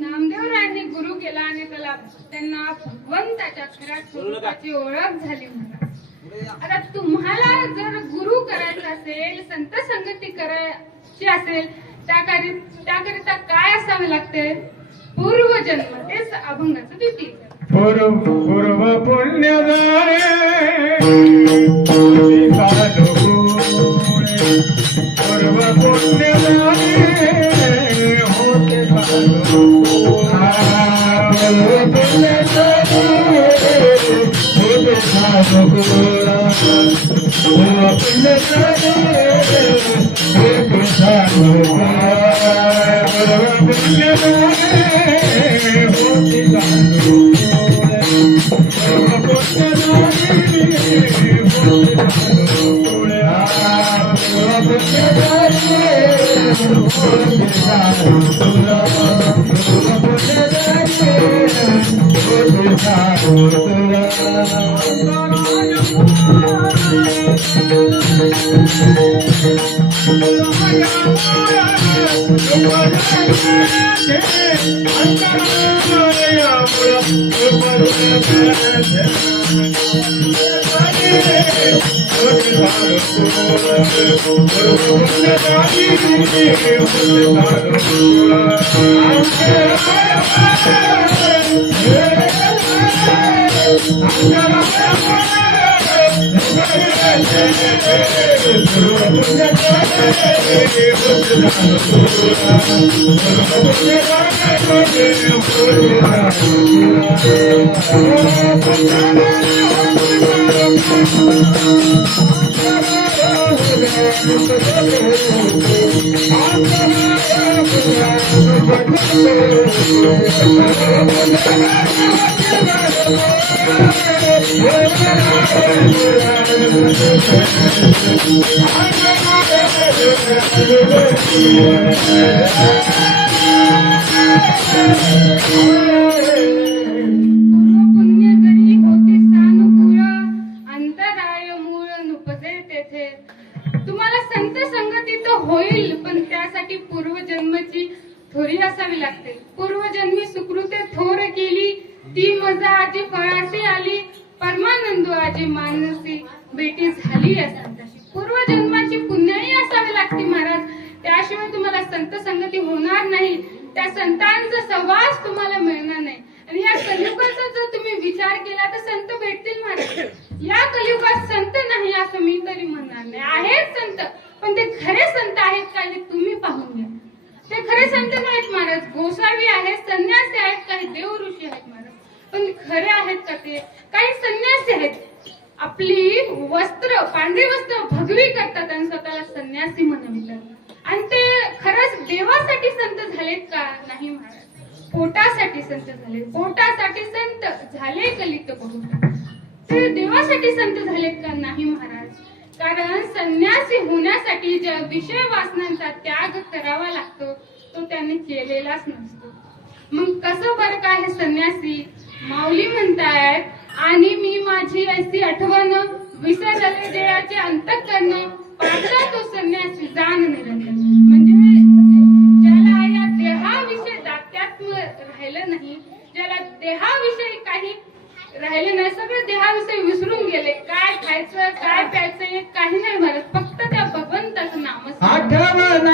नामदेवरायांनी गुरु केला आणि त्यांना भगवंताच्या खऱ्या स्वरूपाची ओळख झाली महाराज. आता तुम्हाला जर गुरु करायचं असेल, संत संगती करायची असेल, त्याकरिता काय असावे लागते? पूर्वजन्म, तेच अभंगाचं द्वितीय. पूर्व पुण्य पूर्व पुण्य होते पुण्य जरी होते सानुकूळ, अंतराय मूळ नुपजे तेथे. तुम्हाला संत संगती तर होईल, पण त्यासाठी पूर्वजन्मची थोरी असावी लागते. पूर्वजन्मी सुकृते थोर केली, ती मजा आजी फळाशी आली. परमानंदो आजी मानसी भेटी झाली या संताशी. पूर्वजन्माची पुण्याही असावी लागते महाराज, त्याशिवाय तुम्हाला संत संगती होणार नाही. त्या संतांचा सहवास तुम्हाला मिळणार नाही. आणि या कलियुगाचा जर तुम्ही विचार केला तर संत भेटतील महाराज. या कलियुगात संत नाही असं मी तरी म्हणणार नाही. आहेत संत, पण ते खरे संत आहेत का हे तुम्ही पाहून घ्या. ते खरे संत नाहीत महाराज. गोसावी आहेत, संन्यासी आहेत, काही देव ऋषी आहेत महाराज, पण खरे आहेत का ते? काही संन्यासी आहेत, आपली वस्त्र पांढरी वस्त्र भगवी करतात आणि स्वतःला संन्यासी म्हणतात. आणि ते खरंच देवासाठी संत झालेत का? नाही महाराज. पोटासाठी संत झाले, पोटासाठी संत झाले कलित बहुत. ते देवासाठी संत झालेत का? नाही महाराज. कारण संन्यासी होण्यासाठी ज्या विषय वासनांचा त्याग करावा लागतो तो त्याने केलेलाच नसतो. मग कसं बरं का हे संन्यासी? माऊली म्हणतायत, आणि मी माझी अशी आठवण विसरले देयाचे अंतःकरण, पाहता तो संन्यासी जाण निरंतर. म्हणजे ज्याला या देहाविषयी दात्यात्म राहिलं नाही, ज्याला देहाविषयी काही राहिले नाही, सगळे देहाविषयी विसरून गेले. काय खायचं काय प्यायचं हे काही नाही भारत, फक्त त्या भगवंताचं नाम. आठवण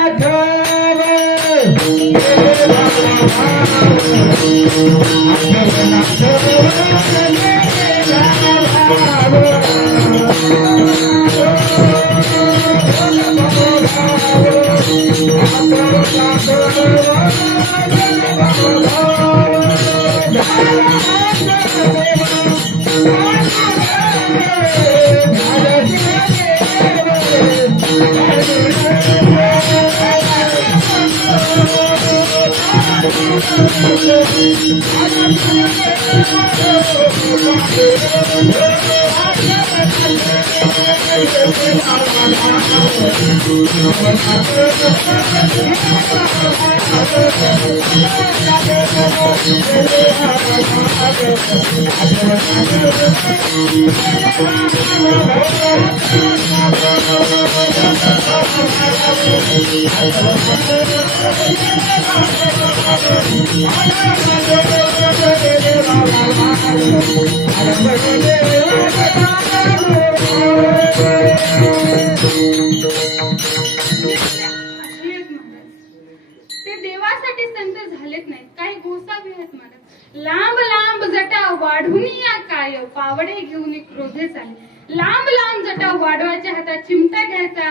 ते देवासाठी संत झालेत नाहीत. काही गोसावी आहेत महाराज. लांब लांब जटा वाढून या काय, पावडे घेऊन क्रोधे चाले. लांब लांब जटा वाढवायच्या हातात चिमटा घ्यायचा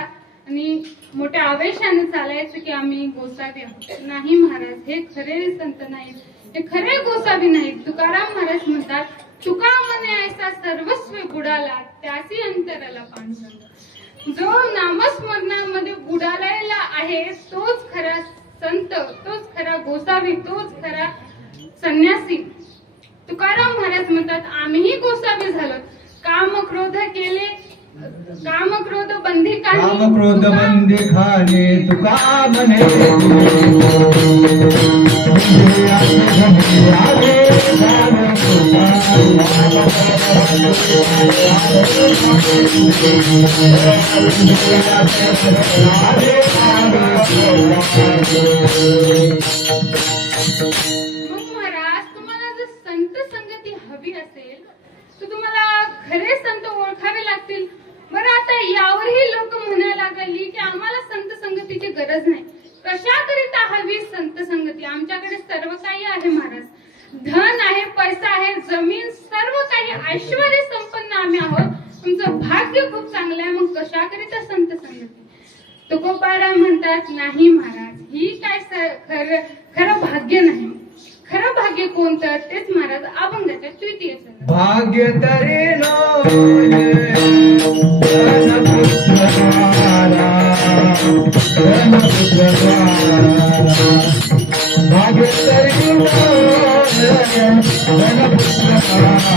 आणि मोठ्या आवेशाने चालायचं की आम्ही गोसावी आहोत. नाही महाराज, हे खरे संत नाहीत, हे खरे गोसावी नाहीत. तुकाराम महाराज म्हणतात, तुका मने ऐसा सर्वस्व बुडाला, त्यासी अंतराला पांढरा. जो नामस्मरणामध्ये बुडालेला आहे तोच खरा संत, तोच खरा गोसावी, तोच खरा संन्यासी. तुकाराम महाराज म्हणतात, आम्हीही गोसावी झालो. काम क्रोध केले, काम क्रोध बंदी खाली, काम क्रोध बंदी खाली, तुका म्हणे महाराज, तुम्हाला जर संत संगती हवी असेल तर तुम्हाला खरे संत ओळखावे लागतील. बरं, आता यावरही लोक म्हणायला लागली की आम्हाला संत संगतीची गरज नाही. कशाकरिता हवी संत संगती? आमच्याकडे सर्व काही आहे महाराज. धन आहे, पैसा आहे, जमीन, सर्व काही ऐश्वर्य संपन्न आम्ही आहोत. तुमचं भाग्य खूप चांगलं आहे, मग कशाकरिता संत संगती? तुकोबाराम म्हणतात, नाही महाराज, ही काय खरं भाग्य नाही. खरं भाग्य कोणतं? तेच महाराज अभंगाच्या तृतीय चरण. भाग्य तरी लोये धनपुत्रवारा, भाग्य तरी लोये धनपुत्रवारा,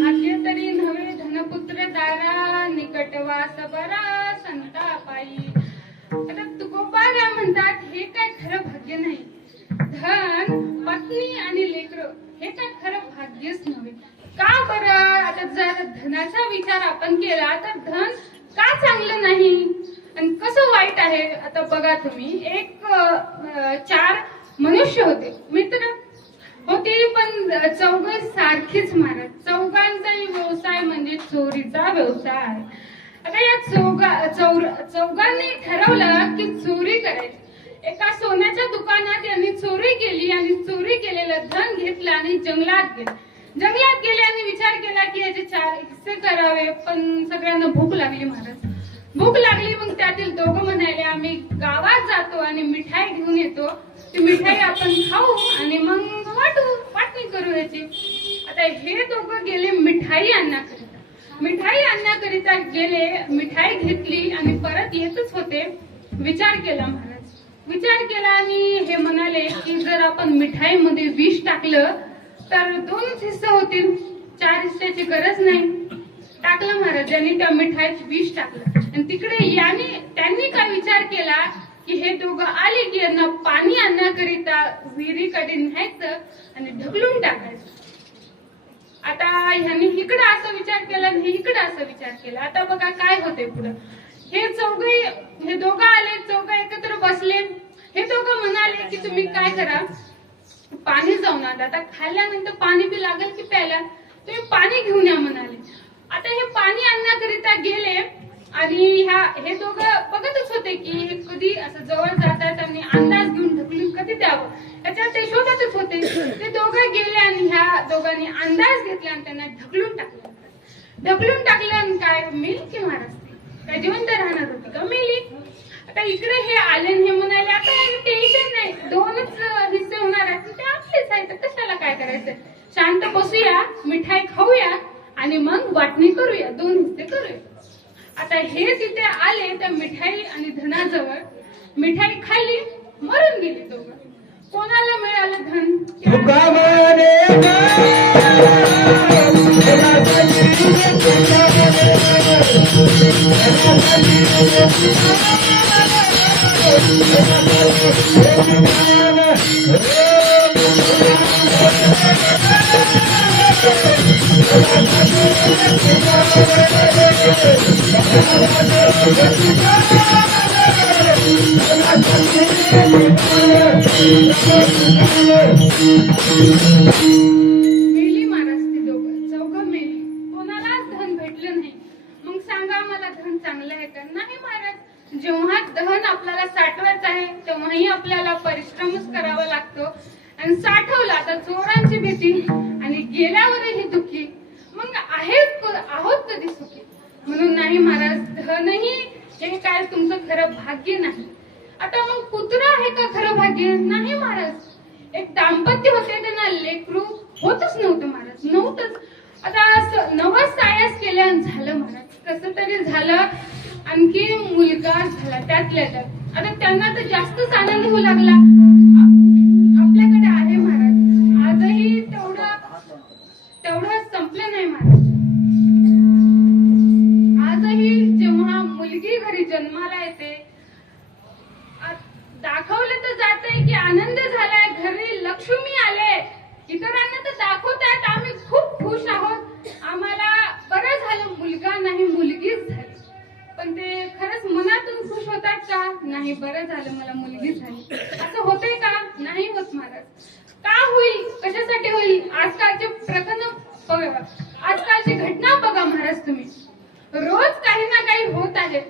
भाग्य तरी नव्हे धनपुत्र दारा, निकटवास बरा संता पायी. आता तुकोबाराम म्हणतात, हे काय खरं भाग्य नाही. धन, पत्नी आणि लेकरं हे काय खरं भाग्यच नव्हे. का बरं? आता जर धनाचा विचार आपण केला तर धन का चांगलं नाही आणि कसं वाईट आहे? आता बघा तुम्ही, एक 4 मनुष्य होते, मित्र होते, पण चौघ सारखीच महाराज. चौघांचाही व्यवसाय म्हणजे चोरीचा व्यवसाय. आता या चौघांनी ठरवलं की चोरी करायची. एका सोन्याच्या दुकानात यांनी चोरी केली आणि चोरी केलेलं धन घेतलं आणि जंगलात गेले आणि विचार केला की याचे 4 हिस्से करावे. पण सगळ्यांना भूक लागली महाराज. भूक लागली, मग त्यातील दोघं म्हणाले, आम्ही गावात जातो आणि मिठाई घेऊन येतो. ती मिठाई आपण खाऊ आणि मग वाटणी करू याची. आता हे दोघं गेले मिठाई आणण्याकरिता गेले. मिठाई घेतली आणि परत येतच होते. विचार केला महाराज, विचार केला आणि हे म्हणाले की जर आपण मिठाईमध्ये विष टाकलं तर 2च हिस्से होतील, 4 हिस्स्याची गरज नाही. टाकलं महाराज, यांनी त्या मिठाईत विष टाकलं. आणि तिकडे त्यांनी काय विचार केला की हे दोघं आले की यांना पाणी आणण्याकरिता विहिरीकडे न्यायचं आणि ढकलून टाकायचं. आता ह्यांनी इकडं असा विचार केला आणि इकडं असा विचार केला. आता बघा काय होते पुढं. हे दोघं आले, चौघं एकत्र बसले. हे दोघं म्हणाले की तुम्ही काय करा, पाणी जाऊन आणा. आता खाल्ल्यानंतर पाणी बी लागेल की प्यायला, तुम्ही पाणी घेऊन या म्हणाले. आता हे पाणी आणण्याकरिता गेले आणि हे दोघं बघतच होते की हे कधी असं जवळ जातात आणि अंदाज घेऊन ढकलून कधी द्यावं याच्यात ते शोधतच होते. ते दोघं गेले आणि ह्या दोघांनी अंदाज घेतला आणि त्यांना ढकलून टाकलं. ढकलून टाकलं आणि काय मेली की महाराज ती? काय जिवंत राहणार होती का? मेली. आता इकडे हे आले आणि हे म्हणाले आता टेन्शन नाही, 2च हिस्से होणार आहेत, ते आपलेच आहेत, कशाला काय करायचंय, शांत बसूया, मिठाई खाऊया आणि मग वाटणी करूया, 2 हिस्से करूया. आता हे तिथे आले त्या मिठाई आणि धनाजवळ, मिठाई खाल्ली, मरून गेली दोघं. कोणाला मिळालं धन? तुका म्हणे मेली महाराज ती चौघं मेली. कोणालाच धन भेटलं नाही. मग सांगा मला धन चांगलं आहे का? नाही महाराज, जेव्हा धन आपल्याला साठवायचं आहे तेव्हाही आपल्याला परिश्रमच करावा लागतो. आणि साठवला तर चोरांची भीती आणि गेल्यावरही दुःखी, मग आहोत कधी सुखी? म्हणून नाही महाराज, धनही हे काय तुमचं खरं भाग्य नाही. आता मग पुत्र आहे का खरं भाग्य? नाही महाराज. एक दाम्पत्य होते, त्यांना लेकरू होतच नव्हतं महाराज, नव्हतंच. आता नवस सायास केल्यानं झालं महाराज, कसं तरी झालं, आणखी मुलगा झाला त्यातल्या त्यात. आता त्यांना तर जास्तच आनंद होऊ लागला. आपल्याकडे आहे महाराज, आजही तेवढं संपलं नाही महाराज. आजही जेव्हा मुलगी घरी जन्माला येते, दाखवलं तर जातंय की आनंद झालाय, घरी लक्ष्मी आले, इतरांना तर दाखवतायत आम्ही खूप खुश आहोत, आम्हाला बरं झालं मुलगा नाही मुलगीच झाली. पण ते खरंच मनातून खुश होतात का? नाही, बरं झालं मला मुलगी झाली असं होतंय का? नाही होत महाराज. का होईल? कशासाठी होईल? आजकालचे प्रकरण बघा, आजकालची घटना बघा महाराज तुम्ही, रोज काही ना काही होत आहे.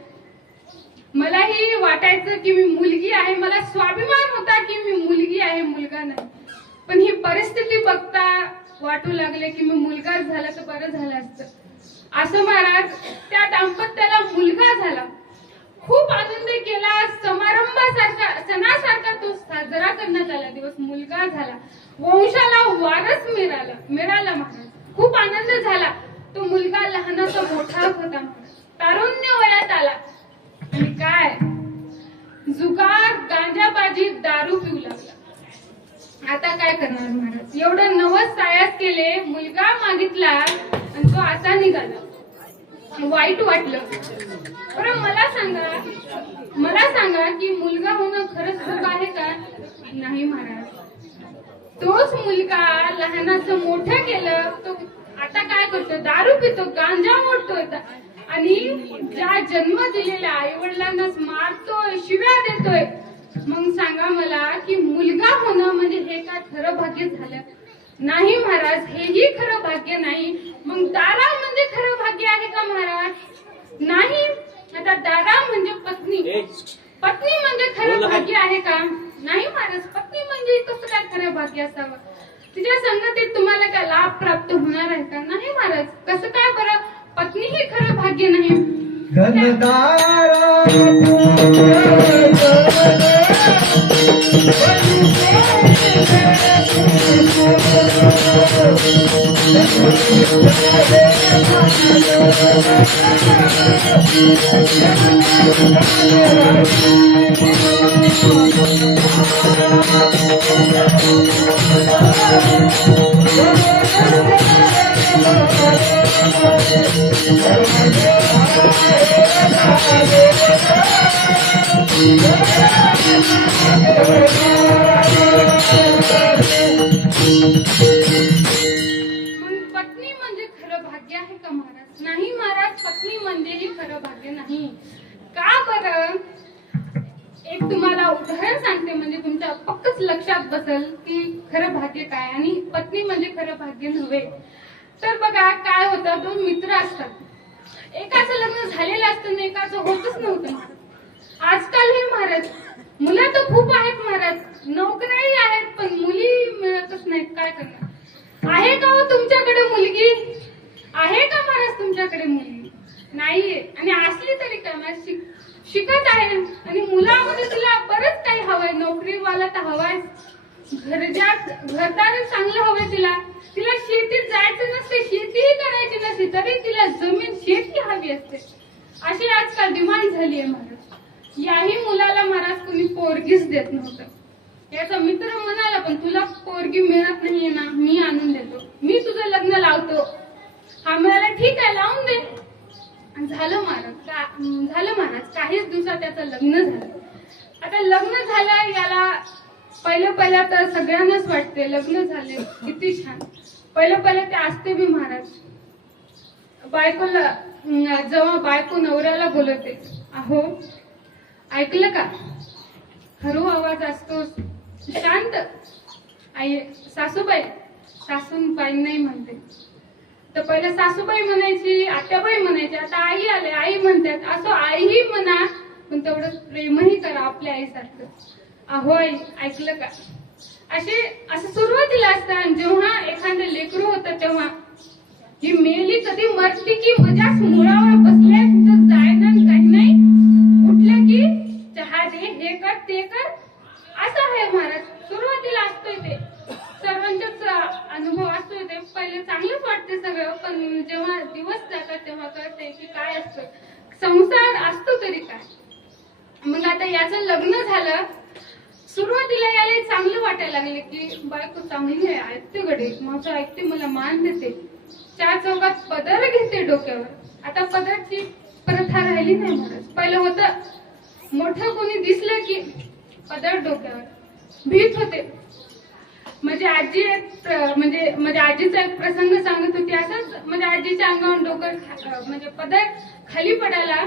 मलाही वाटायचं की मी मुलगी आहे, मला स्वाभिमान होता की मी मुलगी आहे, मुलगा नाही. पण ही परिस्थिती बघता वाटू लागले की मी मुलगाच झाला तर बरं झालं असतं. असं महाराज, त्या दाम्पत्याला मुलगा झाला, खूप आनंद केला, समारंभासारखा सणासारखा तो साजरा करण्यात आला दिवस. मुलगा झाला, वंशाला वारस मिळाला महाराज, खूप आनंद झाला. तो मुलगा लहानाचा मोठा होता महाराज, तारुण्य वयात आला आणि काय जुगार, गांजाबाजी, दारू पिऊ लागला. आता काय करणार महाराज? एवढं नवस सायास केले, मुलगा मागितला आणि तो असा निघाला. वाईट वाटलं. बरं मला सांगा की मुलगा होणं खरंच सुख आहे का? नाही महाराज. तोच मुलगा लहानाचं मोठं केलं, तो आता काय करतो? दारू पितो, गांजा ओढतोय आणि ज्या जन्म दिलेल्या आई वडिलांनाच मारतोय, शिव्या देतोय. मग सांगा मला की मुलगा होणं म्हणजे हे काय खरं भाग्य झालं? नाही महाराज, हेही खरं भाग्य नाही. मग दारा म्हणजे खरं भाग्य आहे का महाराज? नाही. आता दारा म्हणजे पत्नी म्हणजे खरं भाग्य आहे का? नाही महाराज. पत्नी म्हणजे कसं काय खरं भाग्य असावं? तिच्या संगतीत तुम्हाला काय लाभ प्राप्त होणार आहे का? नाही महाराज. कसं काय बरं? पत्नी ही खरं भाग्य नाही. पत्नी म्हणजे खरं भाग्य आहे का महाराज? नाही महाराज, पत्नी म्हणजेही खरं भाग्य नाही. का बरं? एक तुम्हाला उदाहरण सांगते, म्हणजे तुमच्या पक्कच लक्षात बसेल की खरं भाग्य काय आणि पत्नी म्हणजे खरं भाग्य नव्हे. तर बघा काय होतं, 2 मित्र असतात, एकाचं लग्न झालेलं असतं आणि एकाचं होतच नव्हतं. आजकाल हे महाराज मुलं तर खूप आहेत महाराज, नोकऱ्याही आहेत, पण मुली मिळतच नाहीत. काय करणार? आहे का हो तुमच्याकडे मुलगी? आहे का महाराज तुमच्या तुमच्याकडे मुली नाहीये, आणि असली तरी काय मला शिकत आहे, आणि मुलामध्ये तिला बरंच काही हवंय. नोकरीवाला तर हवाय, घरदार चांगलं हवंय तिला. तिला शेतीत जायचं नसते, शेतीही करायची नसते, तरी तिला जमीन शेती हवी असते. अशी आजकाल डिमांड झाली आहे महाराज. याही मुलाला महाराज कुणी पोरगीच देत नव्हतं. याचा मित्र म्हणाला, पण तुला पोरगी मिळत नाहीये ना, मी आणून देतो, मी तुझं लग्न लावतो. हा म्हणाला ठीक आहे, लावून दे. झालं महाराज, काहीच दिवसात त्याचं लग्न झालं. आता लग्न झालं, याला पहिलं तर सगळ्यांनाच वाटते लग्न झाले किती छान. पहिलं ते असते बी महाराज. बायकोला जेव्हा बायको नवऱ्याला बोलवते, अहो ऐकलं का, हळू आवाज असतो, शांत. आई सासूबाई नाही म्हणते. तर पहिले सासूबाई म्हणायची, आत्याबाई म्हणायची, आता आई आले, आई म्हणतात. असं आईही म्हणा, पण तेवढं प्रेमही करा आपल्या आईसारखं. अहो आई ऐकलं का, असं सुरुवातीला असतं. जेव्हा एखादं लेकरू होतं तेव्हा ही मेली कधी मरती की मजाच मुळावर बसल्या, कुठं जायना काही नाही, उठलं की चहा दे, हे कर ते कर, असं आहे महाराज. सुरुवातीला असतोय ते, सर्वांचाच अनुभव असतोय ते. पहिले चांगलंच वाटते सगळं, पण जेव्हा दिवस जातात तेव्हा कळते की काय असतं, संसार असतो तरी काय. मग आता याचं लग्न झालं. सुरुवातीला याला चांगलं वाटायला लागले की बायको चांगली आहे, ऐकते गडे माझं, ऐकते, मला मान देते, 4 चौकात पदर घेते डोक्यावर. आता पदरची प्रथा राहिली नाही महाराज. पहिलं होतं मोठं कोणी दिसलं की पदर डोक्यावर, भीत होते. म्हणजे आजीचा एक प्रसंग सांगत होती. असंच म्हणजे आजीच्या अंगावर डोकं म्हणजे पदर खाली पडायला.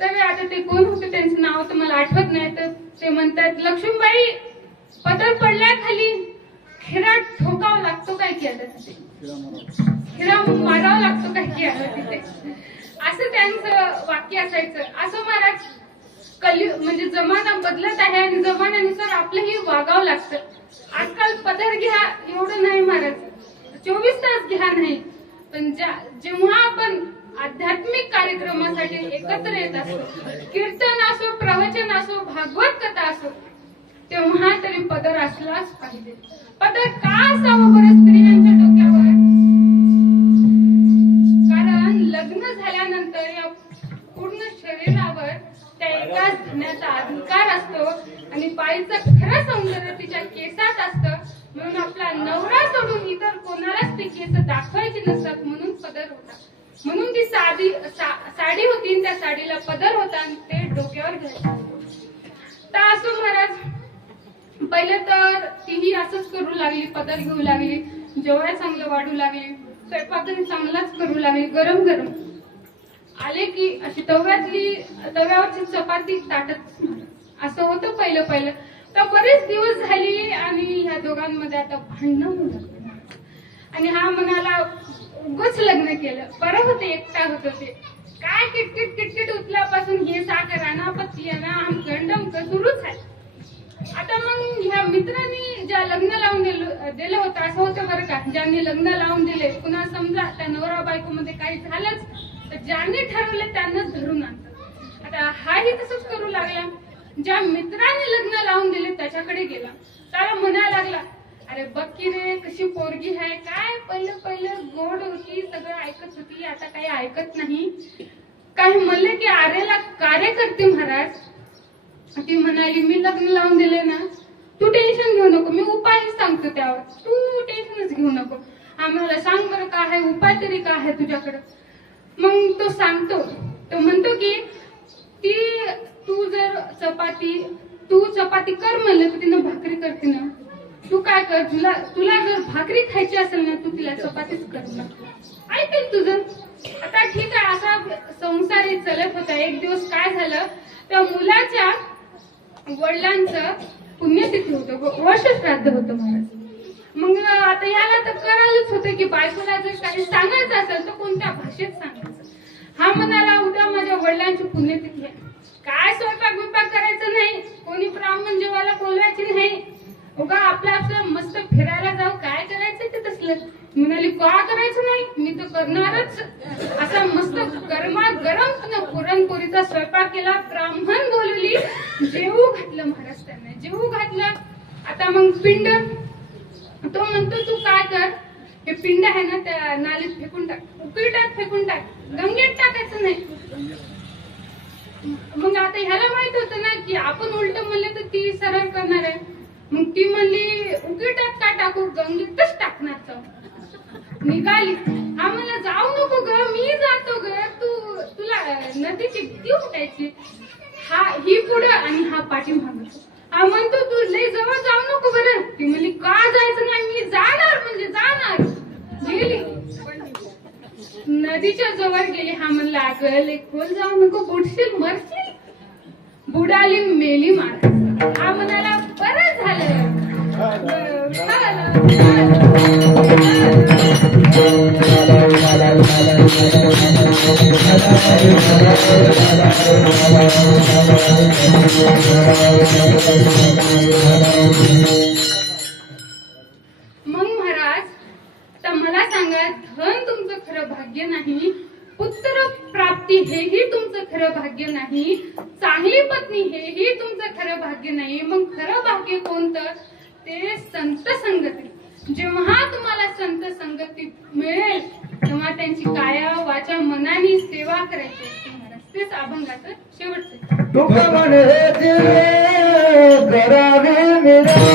तर आता ते कोण होते, त्यांचं नाव तर मला आठवत नाही. तर ते म्हणतात, लक्ष्मीबाई पदर पडल्या खाली, खिरा ठोकावा लागतो काय की, आता तिथे खिरा मारावा लागतो काय की आता तिथे, असं त्यांचं वाक्य असायचं. असं महाराज म्हणजे जमाना बदलत आहे, आणि जमान्यानुसार आपलंही वागावं लागतं. आजकाल पदर घ्या एवढं नाही महाराज, 24 तास घ्या नाही, पण जेव्हा आपण आध्यात्मिक कार्यक्रमासाठी एकत्र येत असतो, कीर्तन असो, प्रवचन असो, भागवत कथा असो, तेव्हा तरी पदर असलाच पाहिजे. पदर का असावं बरं स्त्रियांच्या डोक्यावर? कारण लग्न झाल्यानंतर या पूर्ण शरीरावर त्या एकाच धन्याचा अधिकार असतो, आणि बाईचं खरं सौंदर्य तिच्या केसात असतं. म्हणून आपला नवरा सोडून इतर कोणालाच ती केस दाखवायची नसतात, म्हणून पदर होता. म्हणून ती साडी होती, त्या साडीला पदर होता, आणि ते डोक्यावर घ्यायचं. तर असो महाराज, पहिले तर तीही असंच करू लागली, पदर घेऊ लागली, जेवढ्या चांगलं वाढू लागली, स्वयंपाकही चांगलाच करू लागली. गरम गरम आले की अशी तव्यावरची चपाती ताटत, असं होतं पहिलं. तर बरेच दिवस झाली, आणि ह्या दोघांमध्ये आता भांडणं होऊ लागली. आणि हा म्हणाला, उगच लग्न केलं, बरं होतं एकटा होतं ते, काय किटकिट उचल्यापासून हे साखर आणा, पत्ती आणा, गंडम सुरूच आहे. आता मग ह्या मित्रांनी ज्या लग्न लावून दिलं होतं, असं होतं बरं का, ज्यांनी लग्न लावून दिले, पुन्हा समजा त्या नवरा बायको मध्ये काही झालंच तर ज्यांनी ठरवलं त्यांनाच धरून आणतात. आता हाही तसंच करू लागला. ज्या मित्राने लग्न लावून दिले त्याच्याकडे गेला, त्याला म्हणायला लागला, अरे बघ की रे कशी पोरगी आहे, काय पहिलं गोड होती, सगळं ऐकत होती, आता काही ऐकत नाही. काही म्हणले की आरेला कार्य करते महाराज. ती म्हणाली, मी लग्न लावून दिले ना, तू टेन्शन घेऊ नको, मी उपाय सांगतो त्यावर, तू टेन्शनच घेऊ नको. आम्हाला सांग बरं काय आहे उपाय, तरी काय आहे तुझ्याकडं. मग तो सांगतो, तो म्हणतो की तू चपाती कर म्हणलं तर तिनं भाकरी करते ना, तू काय कर, तुला जर भाकरी खायची असेल ना, तू तिला चपातीच कर ना, ऐकेल तुझं. आता ठीक आहे, असा संसार चलत होता. एक दिवस काय झालं, त्या मुलाच्या वडिलांचं पुण्यतिथी होतं, वर्षश्राद्ध होतं महाराज. मग आता याला तर करायलाच होतं की बायकोला जर काही सांगायचं असेल तर कोणत्या भाषेत सांगायचं. हा म्हणाला, उद्या माझ्या वडिलांची पुण्यतिथी आहे, काय स्वयंपाक बिपाक करायचं नाही, कोणी ब्राह्मण जेवायला बोलवायची नाही, उगा आपलं मस्त फिरायला जाऊ, काय करायचं ते तसलं. म्हणाली, का करायचं नाही, मी तर करणारच. असा मस्त गरम पुरणपोळीचा स्वयंपाक केला, ब्राह्मण बोलवली, जेवू घातलं महाराज त्यांना, जेवू घातलं. आता मग पिंड, तो म्हणतो तू काय कर, हे पिंड आहे ना त्या नालीत फेकून टाक, उकळीटात फेकून टाक, गंगेत टाकायचं नाही. मग आता ह्याला माहित होतं ना की आपण उलट म्हणले तर ती सरळ करणार आहे. मग ती म्हणली उकळीटात का टाकू, गंगेतच टाकणार. तर निघाली. हा मला जाऊ नको ग, मी जातो ग, तुला नदीची भीती उठायची. ही पुढं आणि हा पाठीमागं. हा म्हणतो तू लय जवळ जाऊ नको बरं. ती म्हणली का जायचं नाही, मी जाणार म्हणजे जाणार. गेली, नदीच्या जवळ गेली. हा म्हणला अगं लय खोल जाऊ नको, बुडशील, मरशील. बुडाली, मेली महाराज. हा म्हणाला बरं झालं. मग महाराज तर मला सांगा, धन तुमचं खरं भाग्य नाही, पुत्र प्राप्ती हेही तुमचं खरं भाग्य नाही, चांगली पत्नी हेही तुमचं खरं भाग्य नाही. मग खरं भाग्य कोणतं? ते संत संगती. जेव्हा तुम्हाला संत संगती मिळेल तेव्हा त्यांची काया वाचा मनाने सेवा करायची असते महाराज. तेच अभंगाचं शेवटचं. तुका म्हणे करावे मेरा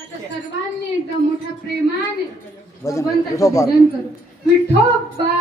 आता सर्वांनी एकदा मोठ्या प्रेमाने भगवंताचं भजन करू. विठोबा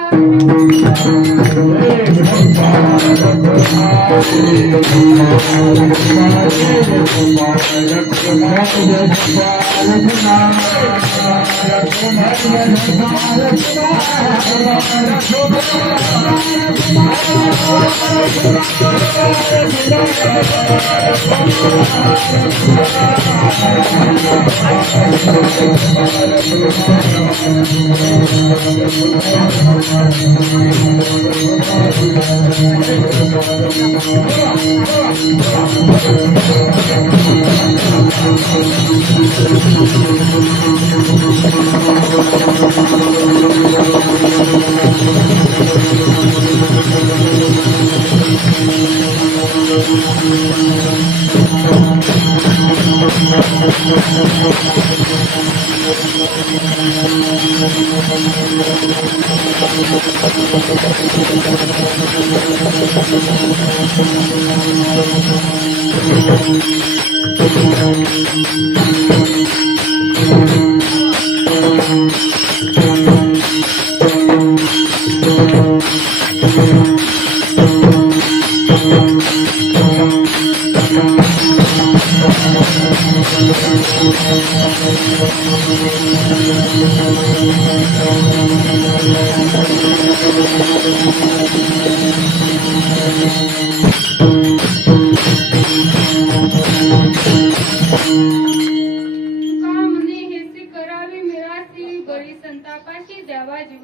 संतापाशी द्यावा जीव.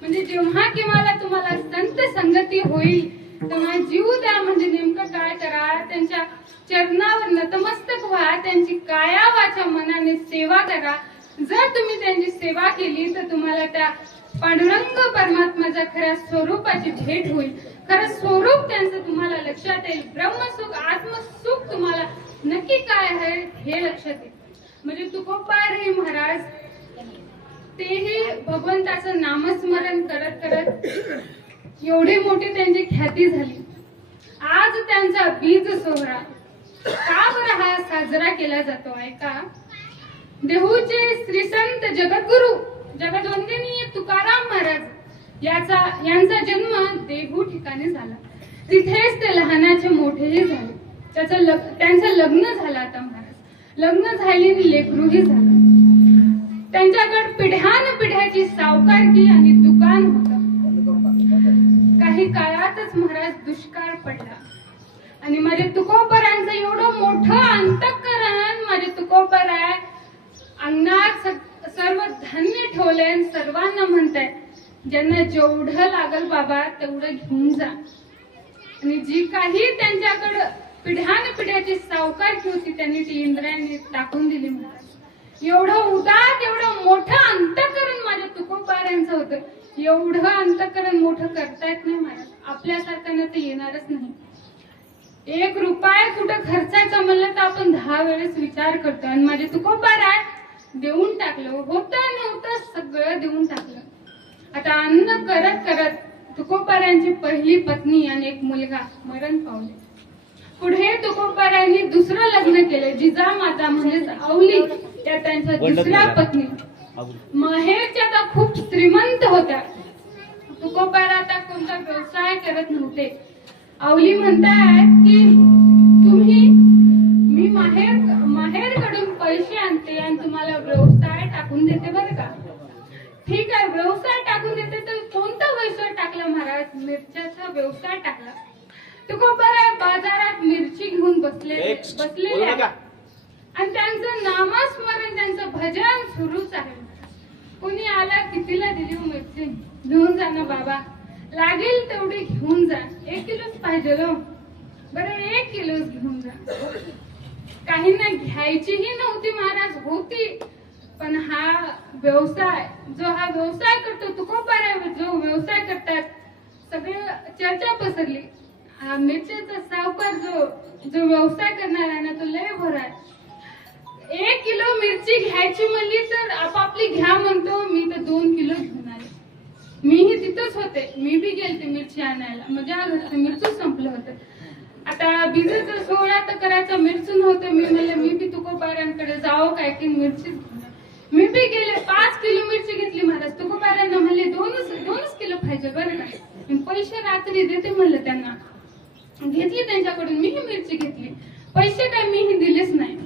म्हणजे जेव्हा की मला तुम्हाला संत संगती होईल तेव्हा जीव द्या. म्हणजे नेमकं काय करा, त्यांच्या चरणावर नतमस्तक व्हा, त्यांची काया वाचा मनाने सेवा करा. जर तुम्ही त्यांची सेवा केली तर तुम्हाला त्या पांडुरंग परमात्म्याच्या खऱ्या स्वरूपाची भेट होईल. खरं स्वरूप त्यांचं तुम्हाला लक्षात येईल. ब्रह्मसुख आत्मसुख तुम्हाला नक्की काय आहे हे लक्षात येईल. म्हणजे तुकोबाराय महाराज तेही भगवंताचं नामस्मरण करत करत एवढी मोठी त्यांची ख्याती झाली. आज त्यांचा बीज सोहळा का बरं हा साजरा केला जातो ऐका. देहूचे श्री संत जगद्गुरु जगदवंदनीय तुकाराम महाराज यांचा जन्म देहू ठिकाणी झाला. तिथेच ते लहानाचे मोठेही झाले. त्यांचं लग्न झालं. आता महाराज लग्न झाले, लेकरूही झालं. त्यांच्याकडे पिढ्यानपिढ्याची सावकारकी आणि दुकान होतं. काही काळातच महाराज दुष्काळ पडला आणि माझे तुकोबरांचं एवढं मोठं अंतःकरण, माझे तुकोबराय अंगणात सर्व धान्य ठेवले. सर्वांना म्हणताय ज्यांना जेवढं लागल बाबा तेवढं घेऊन जा. आणि जी काही त्यांच्याकडे पिढ्यानपिढ्याची सावकारकी होती त्यांनी ती इंद्रायणी टाकून दिली. महाराज एवढं उदात एवढं मोठं अंतःकरण माझ्या तुकोबारांचं होतं. एवढं अंतःकरण मोठं करता येत नाही महाराज. आपल्यासारख्यांना ते येणारच नाही. 1 रुपया कुठं खर्चायचा म्हणलं तर आपण 10 वेळेस विचार करतो. आणि माझे तुकोबाराय देऊन टाकलं. होतं नव्हतं सगळं देऊन टाकलं. आता अन्न करत करत तुकोबारांची पहिली पत्नी आणि एक मुलगा मरण पावले. पुढे तुकोबारायांनी दुसरं लग्न केलं. जिजामाता म्हणजेच आवली त्या त्यांच्या दुसऱ्या पत्नी महेरच्या त्या खूप श्रीमंत होत्या. तुकोबारा आता कोणता व्यवसाय करत नव्हते. आवली म्हणतात की मी माहेरकडून पैसे आणते आणि तुम्हाला व्यवसाय टाकून देते बरं का. ठीक आहे, व्यवसाय टाकून देते. तर कोणता व्यवसाय टाकला महाराज? मिरच्याचा व्यवसाय टाकला. तुकोबारा बाजारात मिरची घेऊन बसलेले आणि त्यांचं नामस्मरण, त्यांचं भजन सुरूच आहे. कोणी आला, कितीला दिली मिरची? घेऊन जा ना बाबा, लागेल तेवढी घेऊन जा. 1 किलोच पाहिजे हो. बरं 1 किलोच घेऊन जा. काहींना घ्यायचीही नव्हती महाराज, होती. पण हा व्यवसाय करतो तुकोबारा, जो व्यवसाय करतात, सगळे चर्चा पसरली. हा मिरच्याचा सावकार जो व्यवसाय करणार आहे ना, तो लय भर आहे. 1 किलो मिरची घ्यायची म्हणली तर आपापली घ्या म्हणतो. मी तर 2 किलो घेऊन आले. मीही तिथंच होते. मी बी गेलते मिरची आणायला. माझ्या घरचं मिरची संपलं होतं. आता बिजेचा सोहळा तर करायचा, मिरची नव्हतं. मी म्हणलं मी बी तुकोबारांकडे जावं काय की मिरची. मी बी गेले, 5 किलो मिरची घेतली महाराज. तुकोबारांना म्हणले 2 किलो पाहिजे बरं का. पैसे रात्री देते म्हणलं त्यांना. घेतली त्यांच्याकडून, मीही मिरची घेतली. पैसे काय मीही दिलेच नाही.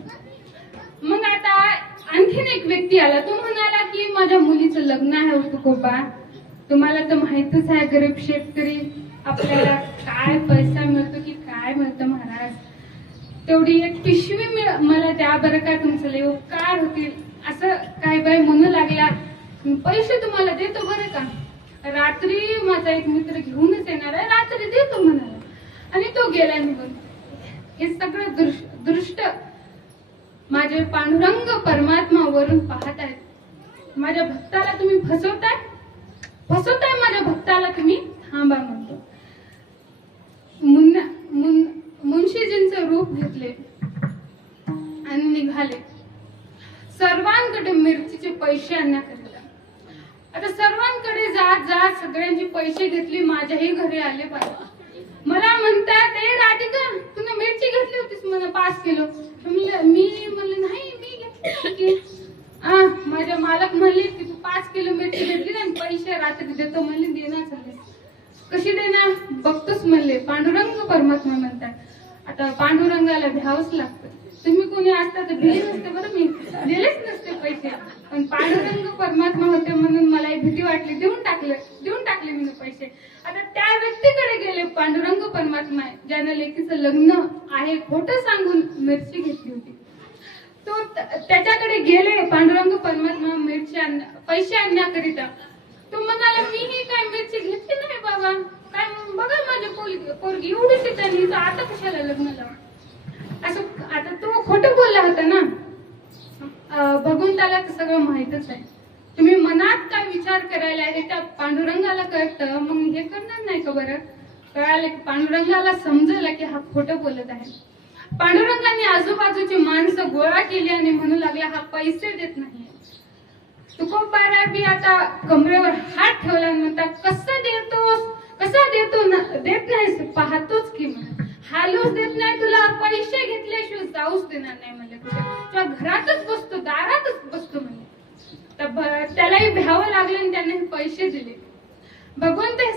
मग आता आणखीन एक व्यक्ती आला. तो म्हणाला की माझ्या मुलीचं लग्न आहे तुकोबा. तुम्हाला तर माहितच आहे, गरीब शेतकरी, आपल्याला काय पैसा मिळतो की काय मिळतं महाराज. तेवढी एक पिशवी मला द्या बरं का, तुमचं लय उपकार होतील. असं काय बाई म्हणू लागला. पैसे तुम्हाला देतो बरं का. रात्री माझा एक मित्र घेऊनच येणार आहे, रात्री देतो म्हणाला. आणि तो गेला निघून. हे सगळं दृष्ट माझे पांडुरंग परमात्मा वरून पाहत आहेत. माझ्या भक्ताला तुम्ही फसवताय माझ्या भक्ताला तुम्ही. थांबा म्हणतो. मुन्शीजींचं रूप घेतले आणि निघाले सर्वांकडे मिरचीचे पैसे आणण्याकरिता. आता सर्वांकडे जात सगळ्यांची पैसे घेतली. माझ्याही घरी आले बाबा. मला म्हणतात, ए राधिका, तुला मिरची घेतली होतीस म्हणा 5 किलो. मी म्हणलं नाही, मी घेतली. माझ्या मालक म्हणले की तू 5 किलो मिरची घेतली आणि पैसे रात्री देतो म्हणले. देणार चालले. कशी देणार बघतोच म्हणले. पांडुरंग परमात्मा म्हणतात. आता पांडुरंगाला भ्यावंच लागतं. तुम्ही कोणी असता तर भिले नसते बरं, मी दिलेच नसते पैसे. पण पांडुरंग परमात्मा होते म्हणून मला भीती वाटली. देऊन टाकले मी पैसे. आता त्या व्यक्तीकडे गेले. पांडुरंग परमात्मा ज्यानं लेकीचं लग्न आहे खोटं सांगून मिरची घेतली होती, तो त्याच्याकडे गेले. पांडुरंग परमात्मा पैसे आणण्याकरिता. तो म्हणाला मीही काय मिरची घेतली नाही बाबा. काय बघा माझी पोरगी एवढीशी त्यांनी, आता कशाला लग्न लावा असं. आता तो खोटं बोलला होता ना. भगवंताला तर सगळं माहितच आहे. तुम्ही मनात काय विचार करायला आहे त्या पांडुरंगाला कळतं. मग हे करणार नाही का बरं? कळालं की पांडुरंगाला समजलं की हा खोटं बोलत आहे. पांडुरंगाने आजूबाजूची माणसं गोळा केली आणि म्हणू लागला हा पैसे देत नाही. तुकोबारा बी आता कमरेवर हात ठेवला आणि म्हणतात, कसं देतो देत नाही पाहतोच की. हालूच देत नाही तुला. पैसे घेतल्याशिवाय जाऊच देणार नाही म्हणले. तुझ्या घरातच बसतो, दारातच बसतो म्हणले. त्यालाही भ्यावं लागलं आणि त्याने पैसे दिले. भगवंत हे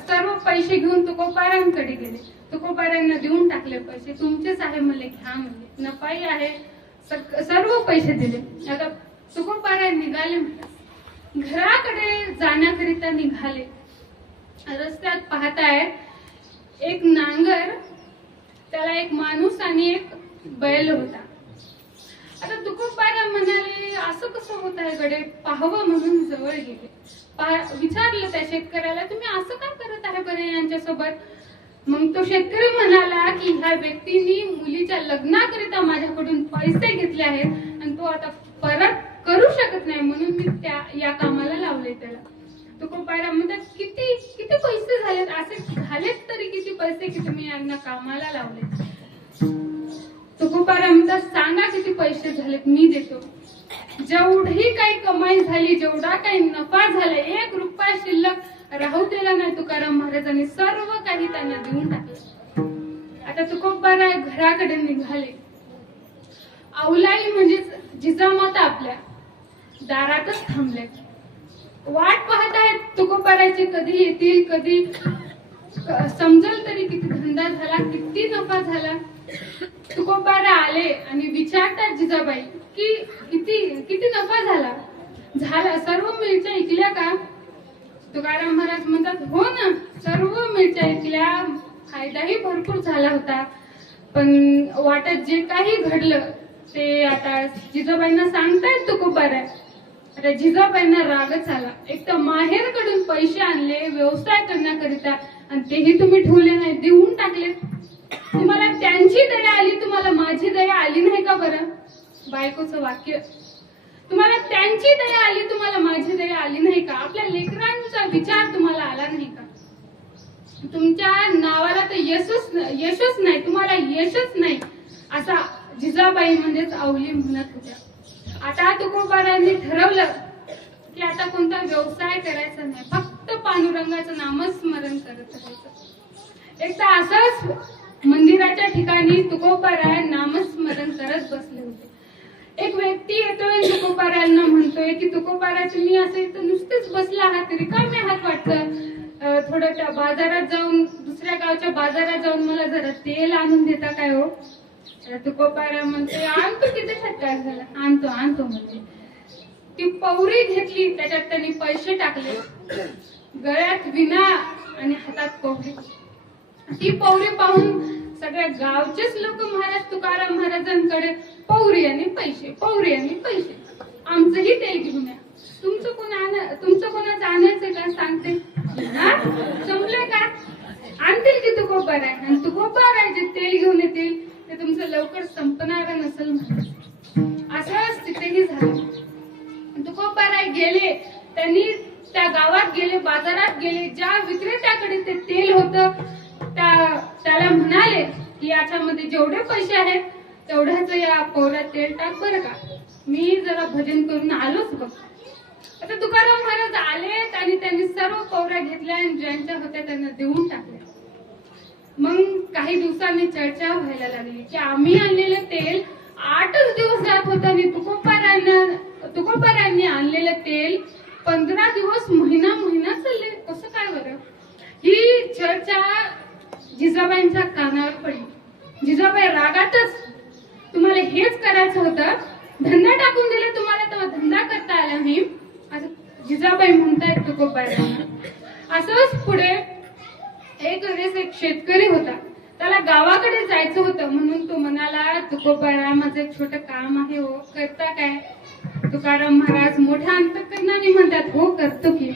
सर्व पैसे घेऊन तुकोबारांकडे गेले. तुकोबारांना देऊन टाकले पैसे. तुमचेच आहे म्हणले, घ्या म्हणले. नफाई आहे. सर्व पैसे दिले. आता तुकोबारा निघाले. घराकडे जाण्याकरिता निघाले. रस्त्यात पाहतायत एक नांगर, त्याला एक माणूस आणि एक बैल होता. आता तुकोबारा म्हणाले असं कसं होत आहे गडे, पाहावं म्हणून जवळ गेले. विचारलं त्या शेतकऱ्याला, तुम्ही असं काय करत आहे बरे यांच्यासोबत? मग तो शेतकरी म्हणाला की ह्या व्यक्तीने मुलीच्या लग्नाकरिता माझ्याकडून पैसे घेतले आहेत आणि तो आता परत करू शकत नाही म्हणून मी या कामाला लावले त्याला. तुकोबारा म्हणतात, किती पैसे झालेत? असे झालेत तरी किती पैसे की तुम्ही यांना कामाला लावले? तुकोबारा म्हणतात, सांगा किती पैसे झालेत, मी देतो. जेवढी काही कमाई झाली, जेवढा काही नफा झाला, 1 रुपया शिल्लक राहू दिला नाही तुकाराम महाराजांनी. सर्व काही त्यांना देऊन टाकलं. आता तुकोबाराय घराकडे निघाले. औलाई म्हणजेच जिजामाता आपल्या दारातच थांबले. वाट पाहत आहेत तुकोबारायचे, कधी येतील, कधी समजल तरी किती धंदा झाला, किती नफा झाला. तुकोबारा आले आणि विचारतात जिजाबाई की किती किती नफा झाला, सर्व मिरच्या ऐकल्या का? तुकाराम महाराज म्हणतात, हो ना, सर्व मिरच्या ऐकल्या, फायदाही भरपूर झाला होता. पण वाटत जे काही घडलं ते आता जिजाबाईंना सांगतायत तुकोबारा. आता जिजाबाईंना रागच आला. एक तर माहेरकडून पैसे आणले व्यवसाय करण्याकरिता आणि तेही तुम्ही ठेवले नाही, देऊन टाकले. तुम्हाला त्यांची दया आली, तुम्हाला माझी दया आली नाही का बरं? बायकोचं वाक्य. तुम्हाला त्यांची दया आली, तुम्हाला माझी दया आली नाही का? आपल्या लेकरांचा विचार तुम्हाला आला नाही का? तुमच्या नावाला तर यशच नाही, तुम्हाला यशच नाही, असा जिजाबाई म्हणजेच औली म्हणत होत्या. आता तुकोबारांनी ठरवलं की आता कोणता व्यवसाय करायचा नाही, फक्त पांडुरंगाचं नामस्मरण करत राहायचं. एक तर असंच मंदिराच्या ठिकाणी तुकोबाराय नामस्मरण करत बसले होते. एक व्यक्ती येतोय तुकोबारायांना म्हणतोय की तुकोबारा तुम्ही असं इथं नुसतेच बसला आहात, रिकामे आहात वाटतं, थोडं त्या बाजारात जाऊन, दुसऱ्या गावच्या बाजारात जाऊन मला जरा तेल आणून देता काय हो? तुकोबारा म्हणते, आणतो, किती काय झालं, आणतो म्हणजे. ती पौरी घेतली, त्याच्यात त्यांनी पैसे टाकले, गळ्यात विना आणि हातात पौरी. ती पौरी पाहून सगळ्या गावचेच लोक महाराज तुकाराम महाराजांकडे, पौरी आणि पैसे, पौरी आणि पैसे, आमचंही तेल घेऊन या. तुमचं कोणाचं आणायचं का सांगते? जमलंय का? आणतील की तुकोबाराय, आणि तुकोबाराय जे तेल घेऊन येतील ते तुमचं लवकर संपणार नसेल. असंच तिथेही झालं. तुकोबाराय गेले, त्यांनी त्या गावात गेले, बाजारात गेले, ज्या विक्रेत्याकडे ते तेल होतं त्याला म्हणाले की याच्यामध्ये जेवढे पैसे आहेत तेवढ्याच या पौऱ्यात तेल टाक बरं का, मी जरा भजन करून आलोच बघ. आता तुकाराम महाराज आले आणि त्यांनी सर्व पौऱ्या घेतल्या आणि ज्यांच्या होत्या त्यांना देऊन टाकल्या. मग काही दिवसांनी चर्चा व्हायला लागली की आम्ही आणलेलं तेल 8च दिवस जात होतं आणि तुकोबारांनी आणलेलं तेल 15 दिवस, महिना चालले, कसं काय बरं? ही चर्चा जिजाबाईंच्या कानावर पडली. जिजाबाई रागातच, तुम्हाला हेच करायचं होतं, धंदा टाकून दिला तुम्हाला, तेव्हा धंदा करता आला नाही, असं जिजाबाई म्हणतायत तुकोबारांना. असंच पुढे एक शेतकरी होता, त्याला गावाकडे जायचं होतं, म्हणून तो म्हणाला, तुकोबारा माझं एक छोटं काम आहे हो, करता काय? तुकाराम महाराज मोठ्या अंतकरणाने म्हणतात, हो करतो की.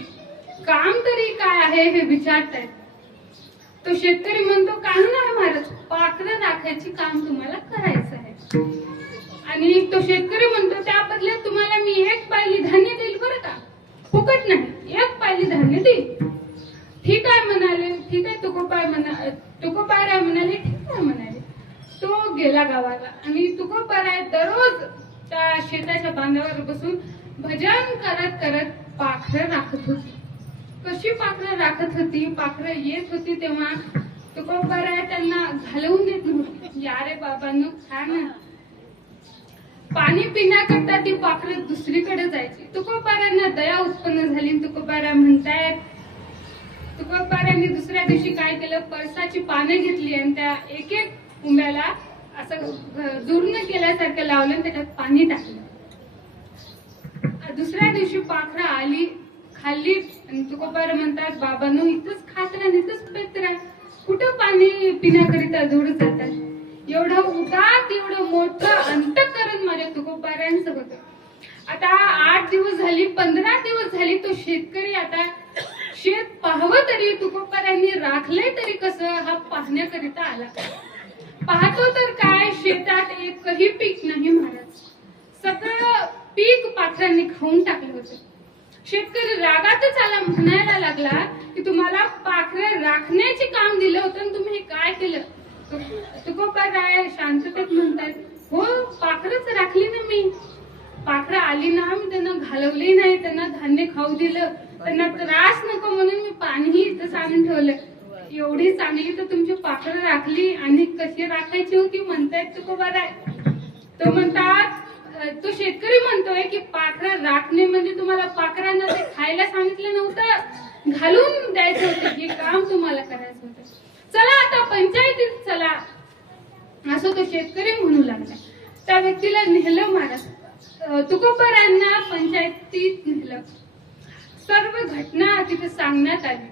काम तरी काय आहे हे विचारतायत. तो शेतकरी म्हणतो, काही नाही महाराज, पाखरं राखायची काम तुम्हाला करायचं आहे. आणि तो शेतकरी म्हणतो, त्या बदल्यात तुम्हाला मी 1 पायली धान्य देईल बरं का, फुकट नाही, 1 पायली धान्य देईल. ठीक आहे म्हणाले, ठीक आहे. तुकोबाराय म्हणाले, ठीक आहे म्हणाले. तो गेला गावाला आणि तुकोबाराय दररोज त्या शेताच्या बांधावर बसून भजन करत करत पाखरं राखत होती. कशी पाखरं राखत होती? पाखरं येत होती तेव्हा तुकोबाराय त्यांना घालवून देत नव्हती. या रे बाबांनो, खा ना. पाणी पिण्याकरता ती पाखरं दुसरीकडे जायची. तुकोबारांना दया उत्पन्न झाली. तुकोबारा म्हणतायत, तुकोबारांनी दुसऱ्या दिवशी काय केलं, पळसाची पाने घेतली आणि त्या एक उंब्याला असं दुर्न केल्यासारखं लावलं आणि त्याच्यात पाणी टाकलं. दुसऱ्या दिवशी पाखरं आली, खाल्ली आणि तुकोबारा म्हणतात, बाबांनो इथंच खात राहा, इथंच पेत राहा, कुठं पाणी पिण्याकरिता दूर जातात? एवढं उदात, एवढं मोठं अंतःकरण माझ्या तुकोबारांचं होतं. आता 8 दिवस झाली, 15 दिवस झाली, तो शेतकरी आता शेत पाहावं तरी तुकोबारांनी राखलंय तरी कसं, हा पाहण्याकरिता आला. पाहतो तर काय, शेतात एकही पीक नाही महाराज, सगळं पीक पाखरांनी खाऊन टाकलं होतं. शेतकरी रागातच आला, म्हणायला लागला की तुम्हाला पाखरं राखण्याचे काम दिलं होतं आणि तुम्ही हे काय केलं? तुकोबाराय शांततेत म्हणतात, हो पाखरच राखली ना मी, पाखरं आली ना, मी त्यांना घालवली नाही, त्यांना धान्य खाऊ दिलं, त्यांना त्रास नको म्हणून मी पाणीही इथं आणून ठेवलं. एवढी चांगली तर तुमची पाखरं राखली आणि कशी राखायची होती म्हणतायत तुकोबाराय. तो म्हणतात तो शेतकरी म्हणतोय की पाखरं राखणे म्हणजे तुम्हाला पाखरांना ते खायला सांगितलं नव्हतं, घालून द्यायचं होतं, हे काम तुम्हाला करायचं होतं. चला आता पंचायतीत चला असं तो शेतकरी म्हणू लागला. त्या व्यक्तीला नेलं महाराज. तुकोबारायांना पंचायतीत नेलं. सर्व घटना तिथे सांगण्यात आली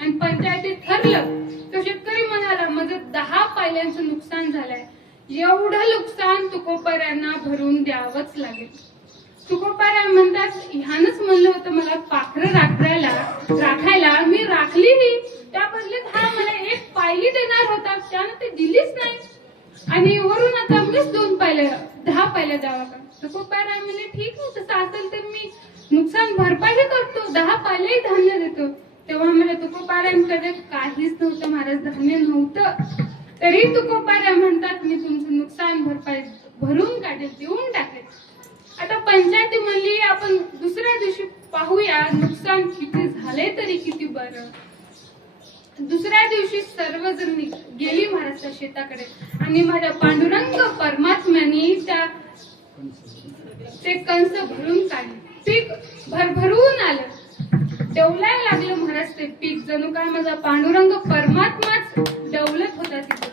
आणि पंचायतीत ठरलं. तो शेतकरी म्हणाला माझं 10 पायल्यांचं नुकसान झालंय, एवढं नुकसान तुकोबारायांना भरून द्यावंच लागेल. तुकोबाराय म्हणतात ह्यानंच म्हणलं होतं मला पाखरं राखायला, मी राखलीही, त्या बदल्यात हा मला 1 पायली देणार होता, त्यानं ते दिलीच नाही आणि वरून आता मीच 2 पायल्या 10 पायल्या द्यावा का. तुकोबाराय म्हणले ठीक आहे, तसं असेल तर मी नुकसान भरपाई करतो, 10 पायल्याही धान्य देतो. तेव्हा मला तुकोबारायांकडे काहीच नव्हतं महाराज, धान्य नव्हतं. तरी तुकोबाराय म्हणतात मी तुमचं नुकसान भरपाई भरून काढेल, देऊन टाकेल. आता पंचायती म्हणली आपण दुसऱ्या दिवशी पाहूया नुकसान किती झाले तरी किती बरं. दुसऱ्या दिवशी सर्वजण गेली महाराजच्या शेताकडे आणि माझ्या पांडुरंग परमात्म्याने ते कंस भरून काढले. पीक भरभरून आलं, डवलाय लागलं महाराज ते पीक, जणू काय माझा पांडुरंग परमात्माच डवलत होता तिथे.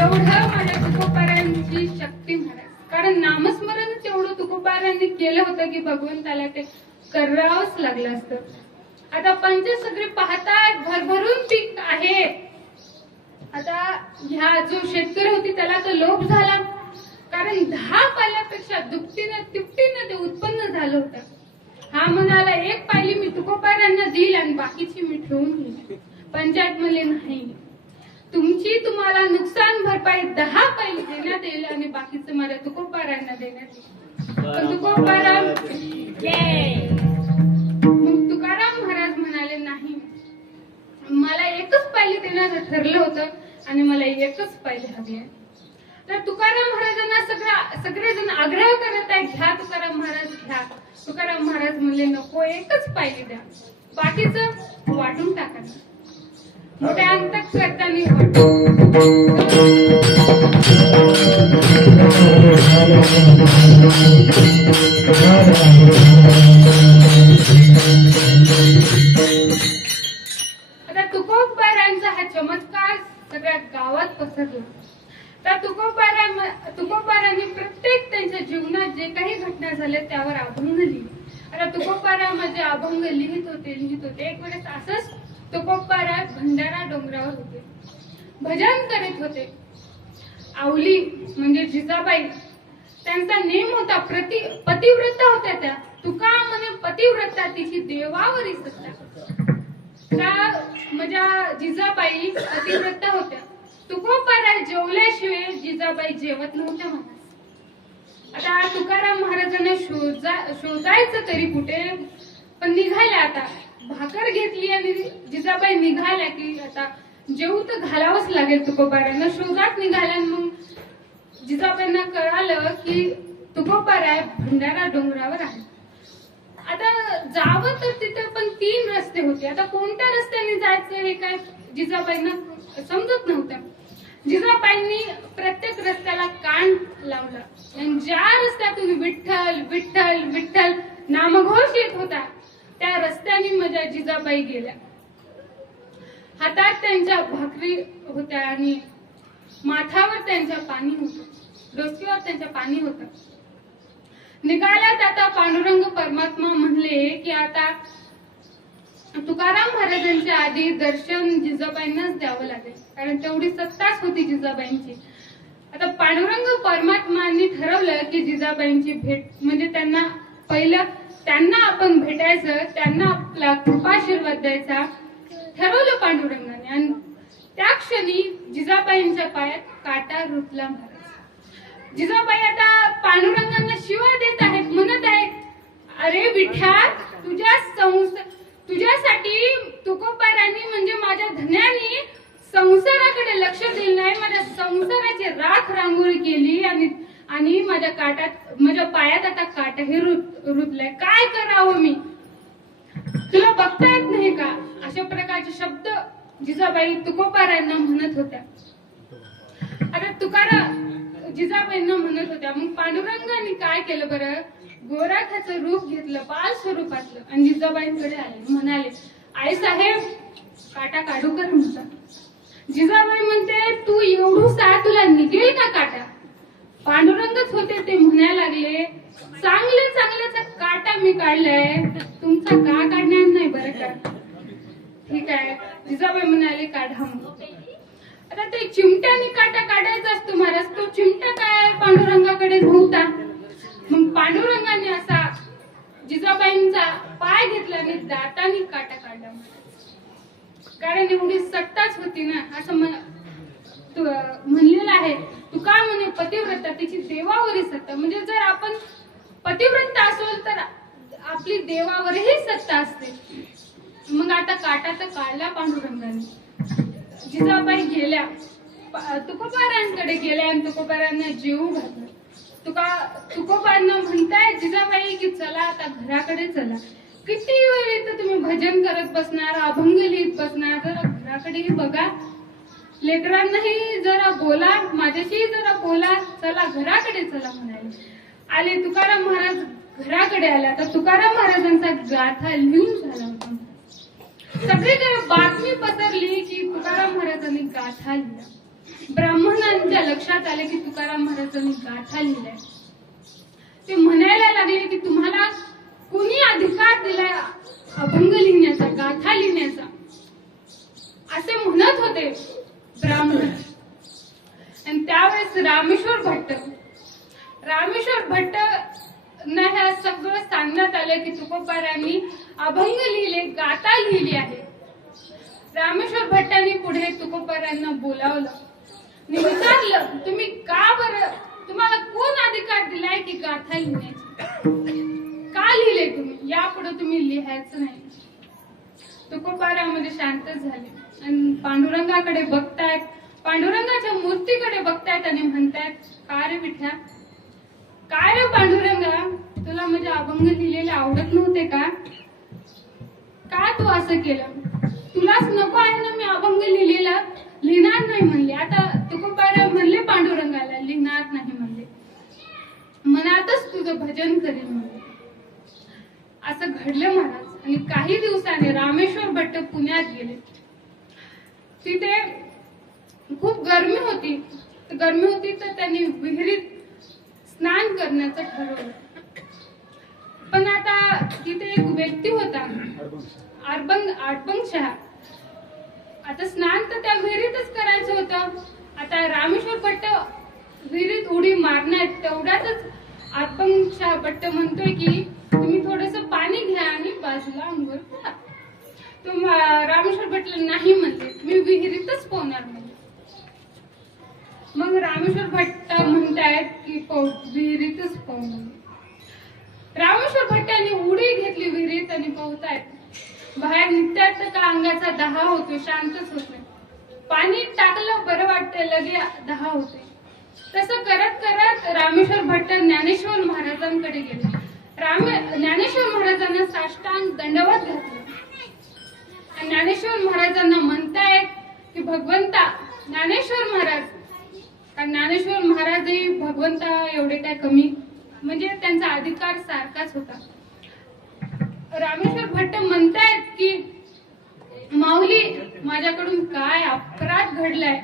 एवढं माझ्या तुकोबारायांची शक्ती महाराज, कारण नामस्मरणच एवढं तुकोबारायांनी केलं होतं की भगवंताला ते करावंच लागलं असतं. आता पंचसगळे पाहतात भरभरून पीक आहे. आता ह्या जो शेतकरी होती त्याला तर लोभ झाला, कारण 10 पायल्यापेक्षा दुपटीनं तिपटीनं ते उत्पन्न झालं होतं. हा म्हणाला 1 पायली मी तुकोबारायांना देईल आणि बाकीची मी ठेवून घेईल. पंचायत म्हणले नाही, तुम्हाला नुकसान भरपाई 10 पायली देण्यात येईल आणि बाकीचं माझ्या तुकोबारायांना देण्यात येईल. पण तुकाराम महाराज म्हणाले नाही, मला 1च पायली देण्याचं ठरलं होतं आणि मला 1च पायली हवी आहे. तर तुकाराम महाराजांना सगळेजण आग्रह करत आहे घ्या तुकाराम महाराज घ्या. तुकाराम महाराज म्हणले नको, 1च पायली द्या, बाकीचं वाटून टाका. मोठ्या अंतक करताना आता तुकोबारायांचा हा चमत्कार सगळ्या गावात पसरला. तर तुकोबारायांनी प्रत्येक त्यांच्या जीवनात जे काही घटना झाल्या त्यावर अभंग लिहिले. आता तुकोबाराय माझे अभंग लिहित होते. एक वेळेस असंच तुकोबाराय भंडारा डोंगरावर होते, भजन करीत होते. आवली म्हणजे जिजाबाई त्यांचा नेम होता, पतिव्रता होत्या त्या. तुका म्हणे पतिव्रता तिची देवावरी सत्ता. त्या माझ्या जिजाबाई पतिव्रता होत्या. तुकोबाराय जेवल्याशिवाय जिजाबाई जेवत नव्हत्या महाराज. आता तुकाराम महाराजांना शोधायचं तरी कुठे, पण निघाल्या. आता भाकर घेतली आणि जिजाबाई निघाल्या की आता जेवू तर घालावंच लागेल तुकोबारायांना. शोधात निघाल्या. मग जिजाबाईंना कळालं की तुकोबाराय भंडारा डोंगरावर आहे. आता जावं तर तिथे पण 3 रस्ते होते. आता कोणत्या रस्त्याने जायचं हे काय जिजाबाईंना समजत नव्हतं. जिजाबाईंनी प्रत्येक रस्त्याला कान लावला आणि ज्या रस्त्यातून विठ्ठल विठ्ठल विठ्ठल नामघोष येत होता त्या रस्त्याने माझ्या जिजाबाई गेल्या. हातात त्यांच्या भाकरी होत्या आणि माथावर त्यांच्या पाणी होतं, डोसक्यावर त्यांच्या पाणी होतं. निघाल्यात. आता पांडुरंग परमात्मा म्हणले की आता तुकाराम महाराजांच्या आधी दर्शन जिजाबाईंनाच द्यावं लागेल, कारण तेवढी सत्ताच होती जिजाबाईंची. आता पांडुरंग परमात्मांनी ठरवलं की जिजाबाईंची भेट म्हणजे त्यांना आपण भेटायचं, त्यांना आपला कृपाशीर्वाद द्यायचा ठरवलं पांडुरंगाने. आणि त्या क्षणी जिजाबाईंच्या पायात काटा रुतला महाराज. जिजाबाई आता पांडुरंगांना शिवा देत आहेत, म्हणत आहेत अरे विठ्ठा तुझ्यासाठी तुकोबारायांनी म्हणजे माझ्या धन्यानी संसाराकडे लक्ष दिलं नाही, माझ्या संसाराची राख रांगोळी केली आणि माझ्या पायात आता काटाही रुतलाय. काय करावं मी, तुला बघता येत नाही का? अशा प्रकारचे शब्द जिजाबाई तुकोबारायांना म्हणत होत्या. आता जिजाबाईंना म्हणत होत्या. मग पांडुरंगाने काय केलं बरं, गोरखाचं रूप घेतलं, बाल स्वरूपातलं, आणि जिजाबाईंकडे आले, म्हणाले आई साहेब काटा काढू कर म्हणता. जिजाबाई म्हणते तू एवढूसा तुला निघेल का काटा. पांडुरंगच होते ते म्हणायला लागले चांगल्याचा काटा मी काढलाय, तुमचा का काढणार नाही बरं का. ठीक आहे. जिजाबाई म्हणाले काढा मग. आता ते चिमट्याने काटा काढायचा असतो महाराज. तो चिमटा काय पांडुरंगाकडे नव्हता. मग पांडुरंगाने असा जिजाबाईंचा पाय घेतला आणि दाताने काटा काढला. कारण एवढी सत्ताच होती ना. असं म्हणलेलं आहे. तू काय म्हणे पतिव्रता तिची देवावरही सत्ता. म्हणजे जर आपण पतिव्रत असेल तर आपली देवावरही सत्ता असते. मग आता काटा तर काढला पांडुरंगाने. जिजाबाई गेल्या तुकोबारांकडे गेल्या आणि तुकोबारांना जेवू घातलं. तुकोबांना म्हणताय जिजाबाई की चला आता घराकडे चला. किती वेळ इथं तुम्ही भजन करत बसणार, अभंग लिहित बसणार, जरा घराकडेही बघा, लेकरांनाही जरा बोला, माझ्याशी जरा बोला, चला घराकडे चला म्हणाले. आले तुकाराम महाराज घराकडे आला. तर तुकाराम महाराजांचा गाथा लिहून झाला होता. सगळीकडे बातमी पसरली की तुकाराम महाराजांनी गाथा लिहिला. ब्राह्मणांच्या लक्षात आले की तुकाराम महाराजांनी गाथा लिहिलाय. ते म्हणायला लागले की तुम्हाला कुणी अधिकार दिलाय अभंग लिहिण्याचा, गाथा लिहिण्याचा, असे म्हणत होते ब्राह्मण. आणि त्यावेळेस रामेश्वर भट्ट ना ह्या सगळं सांगण्यात आलं की तुकोबारांनी अभंग लिहिले, गाथा लिहिली आहे. रामेश्वर भट्टांनी पुढे तुकोबारांना बोलावलं, विचारलं तुम्ही का बरं, तुम्हाला कोण अधिकार दिलाय की गाथा लिहिण्याची, का लिहिले तुम्ही, यापुढे तुम्ही लिहायचं नाही. तुकोबारामध्ये शांत झाले आणि पांडुरंगाकडे बघतायत, पांडुरंगाच्या मूर्तीकडे बघतायत आणि म्हणतायत का रे विठ्या, काय रे पांडुरंगा, तुला म्हणजे अभंग लिहिलेले आवडत नव्हते का तू असं केलं, तुलाच नको आहे ना मी अभंग लिहिलेला, लिहिणार नाही म्हणले. आता तुकोबारा म्हणले पांडुरंगाला लिहिणार नाही म्हणले, मनातच तुझं भजन करेल म्हणले. असं घडलं महाराज. आणि काही दिवसांनी रामेश्वर भट्ट पुण्यात गेले. तिथे खूप गरमी होती तर त्यांनी विहिरीत स्नान करण्याचं ठरवलं. पण आता तिथे एक व्यक्ती होता आडबंगशहा. आता स्नान तर त्या विहिरीतच करायचं होतं. आता रामेश्वर भट्ट विहिरीत उडी मारण्यात तेवढ्यातच आडबंगशहा भट्ट म्हणतोय की तुम्ही थोडस पाणी घ्या आणि बाजूला अंघोळ करा. रामेश्वर भट्टला नाही म्हणले, मी विहिरीतच पोहणार म्हणले. मग रामेश्वर भट्ट म्हणतायत की विहिरीतच पोहणार. रामेश्वर भट्टांनी उडी घेतली विहिरीत आणि पोहतायत. बाहेर निघतायत तर का अंगाचा दहा होतो, शांतच होत नाही. पाणी टाकलं बरं वाटतंय, लगे दहा होते. तसं करत करत रामेश्वर भट्ट ज्ञानेश्वर महाराजांकडे गेले. ज्ञानेश्वर महाराजांना साष्टांग दंडवत घातलं. ज्ञानेश्वर महाराजांना म्हणतायत की भगवंता, ज्ञानेश्वर महाराजही भगवंता एवढे काय कमी, म्हणजे त्यांचा अधिकार सारखाच होता. रामेश्वर भट्ट म्हणतायत की माऊली, माझ्याकडून काय अपराध घडलाय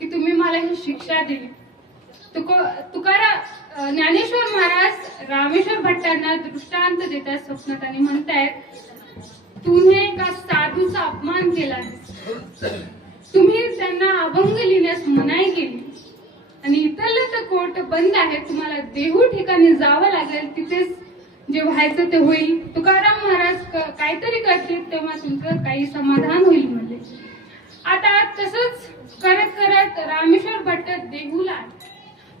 की तुम्ही मला ही शिक्षा दिली. ज्ञानेश्वर महाराज रामेश्वर भट्टांना दृष्टांत देतात स्वप्नात आणि म्हणतायत तुम्ही एका साधूचा अपमान केला आहे, तुम्ही त्यांना अभंग लिहिण्यास मनाई केली आणि इथलं तर कोर्ट बंद आहे, तुम्हाला देहू ठिकाणी जावं लागेल, तिथेच जे व्हायचं ते होईल. तुकाराम महाराज काहीतरी करतील तेव्हा तुमचं काही समाधान होईल म्हणजे. आता तसंच करत करत रामेश्वर भट्ट देहूला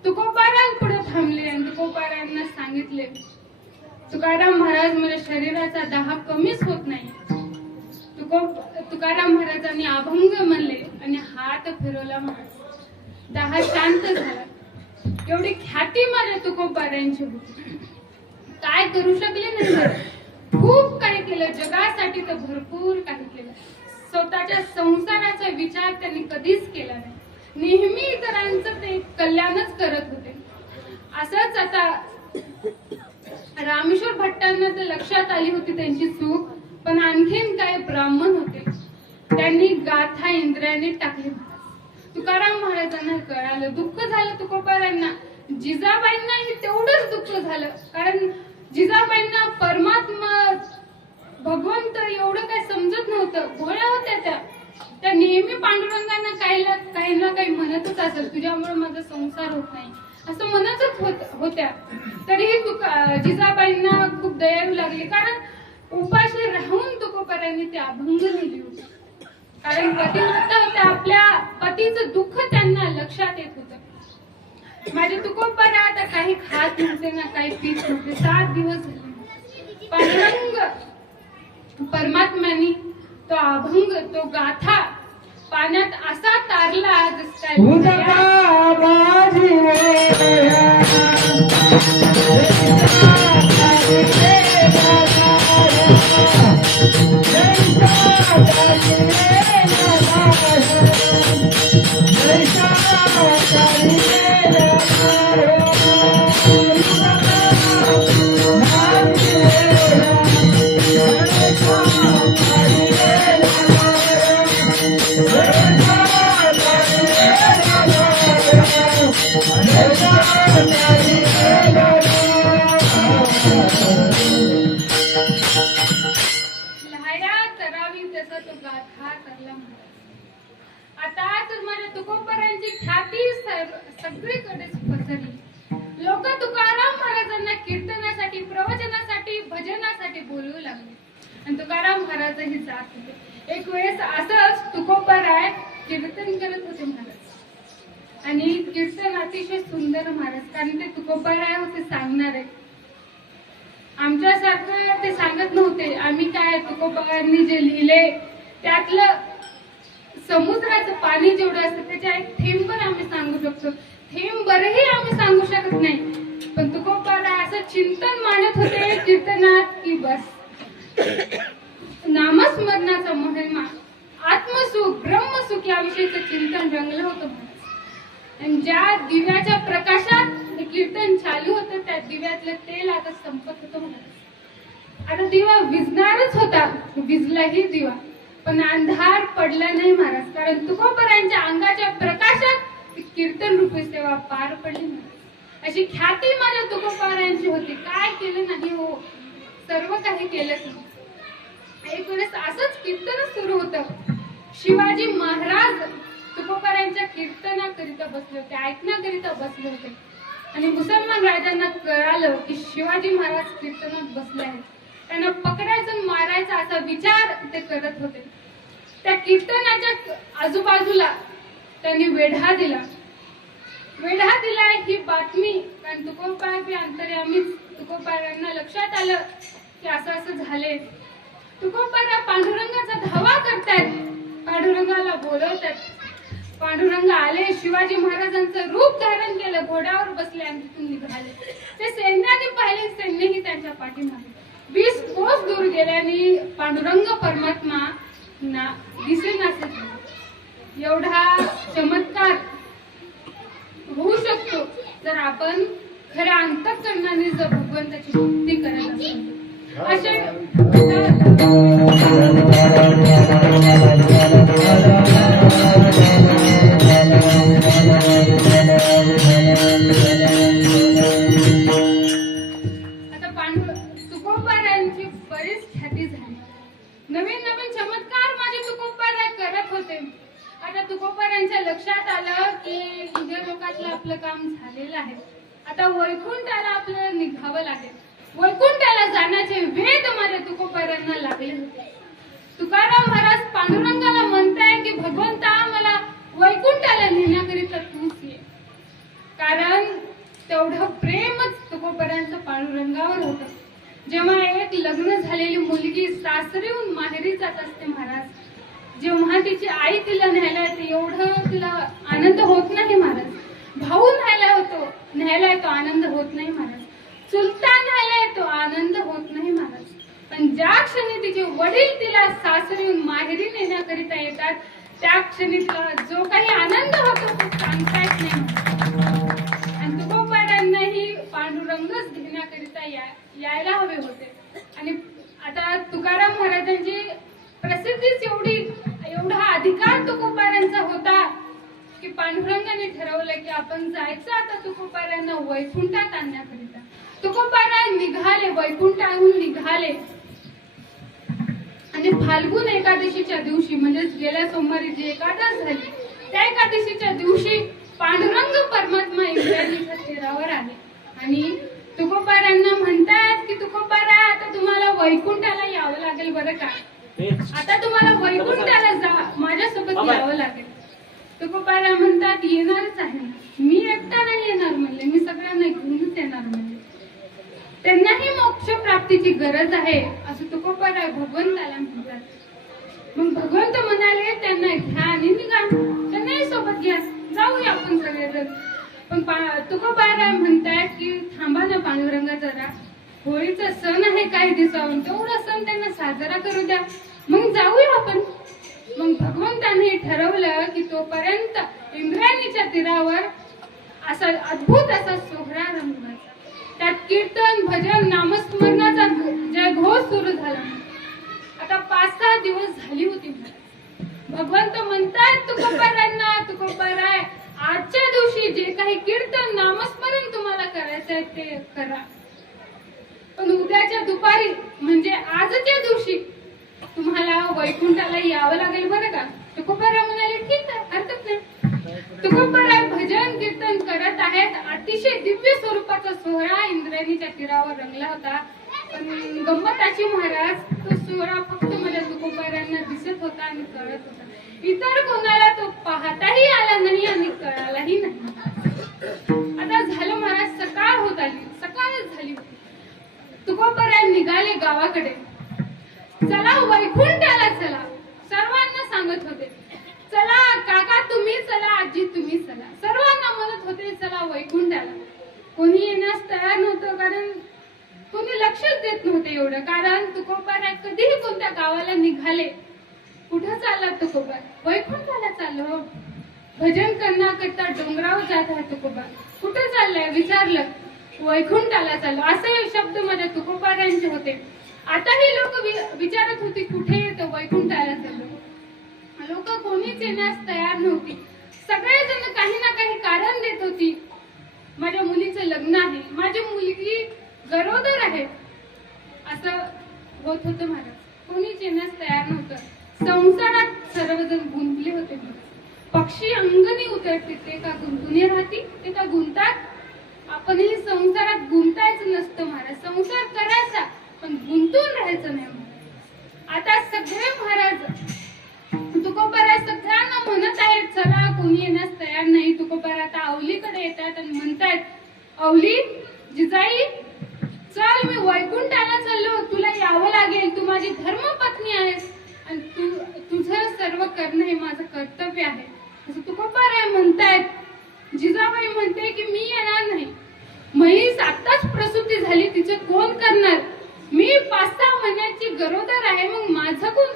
तुकोबारांपुढे थांबले आणि तुकोबारांना सांगितले तुकाराम महाराज, मला शरीराचा दाह कमीच होत नाही. तुकाराम महाराजांनी अभंग म्हणले आणि हात फिरवला, दाह शांत झाला. एवढी ख्याती माझ्या तुकोबारांची होती, काय करू शकले नाही. खूप काही केलं जगासाठी, तर भरपूर काही केलं. स्वतःच्या संसाराचा विचार त्यांनी कधीच केला नाही. नेहमी इतरांचं ते कल्याणच करत होते. असंच आता रामेश्वर भट्टांना तर लक्षात आली होती त्यांची चूक, पण आणखीन काही ब्राह्मण होते, त्यांनी गाथा इंद्राने टाकली. तुकाराम महाराजांना कळालं, दुःख झालं तुकोबारांना. जिजाबाईंनाही तेवढंच दुःख झालं, कारण जिजाबाईंना परमात्मा भगवंत एवढं काही समजत नव्हतं. भोळ्या होत्या त्या नेहमी पांडुरंगांना काही ना काही म्हणतच असेल, तुझ्यामुळे माझा संसार होत नाही असं म्हणतच होत्या. तरीही जिजाबाईंना खूप दया येऊ लागली, कारण उपाशी राहून तुकोबारांनी ते अभंग लिहिली होती. कारण पतिव्रता होत्या, आपल्या पतीचं दुःख त्यांना लक्षात येत होतं. माझे तुकोबारा आता काही खात नव्हते ना काही पीत नव्हते. 7 दिवस झाले. पांडुरंग परमात्म्यानी तो अभंग, तो गाथा पाण्यात असा तारला आता तर माझ्या तुकोबारांची ख्याती सगळीकडे पसरली. लोक तुकाराम महाराजांना कीर्तनासाठी, प्रवचनासाठी, भजनासाठी बोलवू लागले आणि तुकाराम महाराजही जात होते. एक वेळेस असंच तुकोबाराय कीर्तन करत होते महाराज, आणि कीर्तन अतिशय सुंदर महाराज, कारण ते तुकोबाराय होते सांगणारे. आमच्यासारखं ते सांगत नव्हते. आम्ही काय तुकोबारांनी जे लिहिले त्यातलं समुद्राचं पाणी जेवढं असतं त्याच्या एक थेंब पण आम्ही सांगू शकतो, थेंब बरही आम्ही सांगू शकत नाही. पण तुकोबारा असं चिंतन मांडत होते कीर्तनात की बस नामस्मरणाचा महिमा, आत्मसुख, ब्रह्मसुख याविषयीचं चिंतन रंगलं होतं. आणि ज्या दिव्याच्या प्रकाशात कीर्तन चालू होतं त्या दिव्यातलं तेल आता संपत होतं. आता दिवा विझणारच होता, विझलाही दिवा, पण अंधार पडला नाही महाराज, कारण तुकोबारांच्या अंगाच्या प्रकाशात कीर्तन रूपी सेवा पार पडली. अशी ख्याती माझ्या तुकोबारांची होती. काय केलं नाही हो, सर्व काही केलं. एक वेळेस असंच कीर्तन सुरू होतं. शिवाजी महाराज तुकोबारांच्या कीर्तनाकरिता बसले होते, ऐकण्याकरिता बसले होते, आणि मुसलमान राजांना कळालं की शिवाजी महाराज कीर्तनात बसले आहेत. त्यांना पकडायचं मारायचा असा विचार ते करत होते. त्या कीर्तनाच्या आजूबाजूला त्यांनी वेढा दिला. ही बातमी, कारण तुकोबार बी अंतर्यामीच, तुकोबारांना लक्षात आलं की असं झाले. तुकोबारा पांडुरंगाचा धावा करतायत, पांडुरंगाला बोलवतात. पांडुरंग आले, शिवाजी महाराजांचं रूप धारण केलं, घोड्यावर बसले आणि तिथून निघाले. ते सैन्याने पाहिले, सैन्यही त्यांच्या पाठीमागे. 20 कोस दूर गेल्याने पांडुरंग परमात्मा दिसेनासे. एवढा चमत्कार होऊ शकतो जर आपण खऱ्या अंतःकरणाने जर भगवंताची भक्ती करत असेल. आता तुकोबारांची बरीच ख्याती झाली. नवीन नवीन चमत्कार माझे तुकोबारा करत होते. आता तुकोबारांच्या लक्षात आलं की लोकातलं आपलं काम झालेलं आहे. आता वैकुंठाला आपल्याला निघावं लागेल. वैकुंठाला जाण्याचे वेध माझ्या तुकोबारांना लागले होते. तुकाराम महाराज पांडुरंगाला म्हणताय की भगवंता मला वैकुंठाला नेण्याकरिता तूच ये, कारण तेवढं प्रेमच तुकोबारांचं पांडुरंगावर होतं. जेव्हा एक लग्न झालेली मुलगी सासरीहून माहेरी जात असते महाराज, जेव्हा तिची आई तिला न्यायला येते एवढं तिला आनंद होत नाही महाराज. भाऊ न्यायला येतो आनंद होत नाही महाराज. चुलता न्यायला येतो आनंद होत नाही महाराज. पण ज्या क्षणी तिचे वडील तिला सासरी माहेरी नेण्याकरिता येतात त्या क्षणी तिला जो काही आनंद होतो तो सांगता येत नाही. आणि तुकोबारांनाही पांडुरंगच घेण्याकरिता यायला हवे होते. आणि आता तुकाराम महाराजांची प्रसिद्धीच एवढा अधिकार तुकोबारांचा होता की पांडुरंगाने ठरवलं की आपण जायचं आता तुकोबारांना वैकुंठात आणण्याकरिता. तुकोबारा निघाले, वैकुंठाहून निघाले आणि फाल्गुन एकादशीच्या दिवशी म्हणजे गेल्या सोमवारी जी एकादश झाली त्या एकादशीच्या दिवशी पांडुरंग परमात्मा इंद्रायणीच्या तीरावर आले आणि तुकोबारांना म्हणतात की तुकोबारा आता तुम्हाला वैकुंठाला यावं लागेल बरं का. आता तुम्हाला वैकुंठाला माझ्यासोबत यावं लागेल. तुकोबारा म्हणतात येणारच आहे, मी एकटा नाही येणार म्हणले, मी सगळ्यांना घेऊनच येणार म्हणले. त्यांनाही मोक्ष प्राप्तीची गरज आहे असं तुकोबारा भगवंताला म्हणतात. मग भगवंत म्हणाले त्यांना घ्या आणि निघा, त्यांनाही सोबत घ्या, जाऊया आपण सगळेजण. पण तुकोबारा म्हणतात की थांबा ना पांडुरंगा जरा, होळीचा सण आहे काही दिवसाहून, तेवढा सण त्यांना साजरा करू द्या, मग जाऊया आपण. मग भगवंताने ठरवलं की तोपर्यंत इंद्रायणीच्या तीरावर असा अद्भुत असा सोहळा रंगवायचा. त्यात कीर्तन भजन नामस्मरणाचा जयघोष सुरू झाला. आता 5-6 दिवस झाली होती. भगवंत म्हणतात तुकोबारांना, तुकोबारा आजच्या दिवशी जे काही कीर्तन नामस्मरण तुम्हाला करायचं आहे ते करा, पण उद्याच्या दुपारी म्हणजे आजच्या दिवशी तुम्हाला वैकुंठाला यावं लागेल बरं का. तुकोबारा म्हणाले ठीक आहे, हरकत नाही. तुकोबारा भजन कीर्तन करत आहेत. अतिशय दिव्य स्वरूपाचा सोहळा इंद्रायणीच्या तीरावर रंगला होता. पण गंमताची महाराज तो सोहळा फक्त माझ्या तुकोबारांना दिसत होता आणि कळत होता. इतर कोणाला तो पाहताही आला नाही आणि कळालाही नाही. आता झालं महाराज, सकाळ होत आली, सकाळच झाली होती. तुकोबारा निघाले गावाकडे. चला वैकुंठाला चला, सर्वांना सांगत होते. चला काका तुम्ही चला, आजी तुम्ही चला, सर्वांना म्हणत होते चला वैकुंठाला. कोणी येण्यास तयार नव्हतं, कारण कोणी लक्षच देत नव्हते एवढं. कारण तुकोबारा कधीही कोणत्या गावाला निघाले, कुठं चालला तुकोबार, वैकुंठाला चाललो. भजन करण्याकरता डोंगरावर जात आहे तुकोबार. कुठं चाललाय विचारलं, वैकुंठाला चाललो. असे शब्द माझ्या तुकोबारांचे होते. आताही लोक विचारत होती कुठे येतो, वैकुंठाला चाललो. लोक कोणीच येण्यास तयार नव्हती. सगळेजण काही ना काही कारण देत होती. माझ्या मुलीचं लग्न आहे, माझी मुलगी गरोदर आहे, असं होत होतं महाराज. कोणीच येण्यास तयार नव्हतं. संसारात सर्वजण गुंतले होते. पक्षी अंगणी उतरते ते का गुंतून राहतील, ते का गुंतात. आपणही संसारात गुंतायचं नसतं महाराज, संसार करायचा पण गुंतून राहायचं नाही महाराज. आता सगळे महाराज तुकोबारा सगळ्यांना म्हणत आहेत चला, कोणी येण्यास तयार नाही. तुकोबारा आता अवलीकडे येतात आणि म्हणतायत, अवली जिजाई चल, मी वैकुंठाला चाललो, तुला यावं लागेल, तू माझी धर्मपत्नी आहेस आणि तुझं सर्व करणं हे माझं कर्तव्य आहे असं तुकोबारा म्हणतायत. जिजाबाई म्हणते की मी येणार नाही, म्हैस आताच प्रसूती झाली, तिचं कोण करणार, मी 5-6 महिन्याची गरोदर आहे, मग माझं कोण,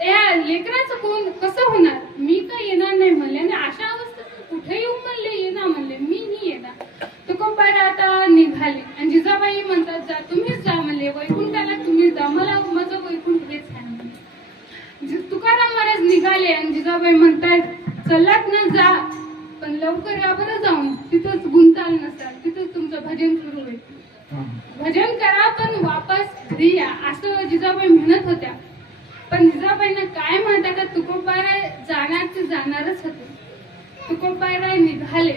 या लेकराचं कोण, कसं होणार, मी काय येणार नाही म्हणले. आणि अशा अवस्थेत कुठे येऊ म्हणले, येणार म्हणले, मी नाही येणार. तुकोबारा आता निघाले आणि जिजाबाई म्हणतात जा, तुम्हीच जा म्हणले, वैकुंठाला तुम्ही जा, मला माझं वैकुंठ हेच आहे म्हणले. तुकाराम महाराज निघाले आणि जिजाबाई म्हणतात चलात ना जा, पण लवकर या बरं जाऊन, तिथंच गुंताल नसाल, तिथंच तुमचं भजन सुरू होईल, भजन करा पण वापस घरी या, असं जिजाबाई म्हणत होत्या. पण जिजाबाईंना काय म्हणतात, तुकोबारा जाणारच होते. तुकोबारा निघाले,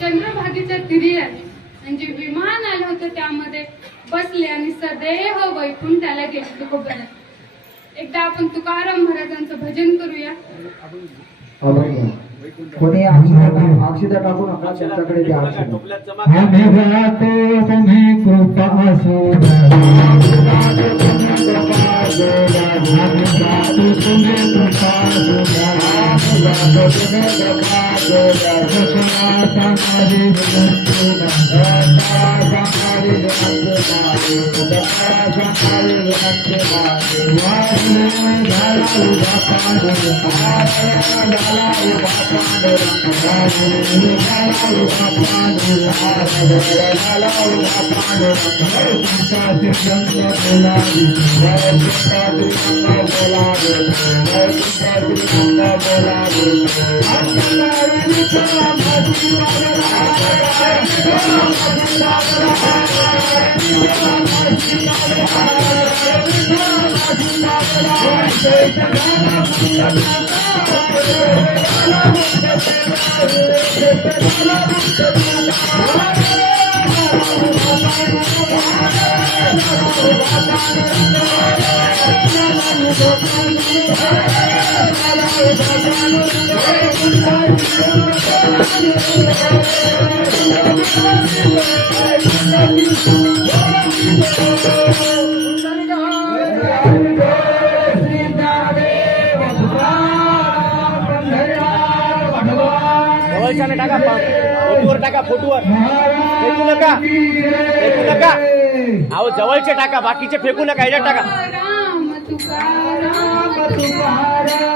चंद्रभागेच्या तीरी आले आणि जे विमान आलं होतं त्यामध्ये बसले आणि सदैव वैकुंठाला गेले तुकोबारा. एकदा आपण तुकाराम महाराजांचं भजन करूया. कोणी अक्षता टाकू नका, त्यांच्याकडे द्या अक्षता. आम्ही जातो तुम्ही कृपा असो, आम्ही जातो तुम्ही कृपा असो, जवळच्याने टाका फोटोवर टाका फोटोवर फेकू नका फेकू नका अहो जवळचे टाका बाकीचे फेकू नका याच्यात टाका राम तुकाराम तुकाराम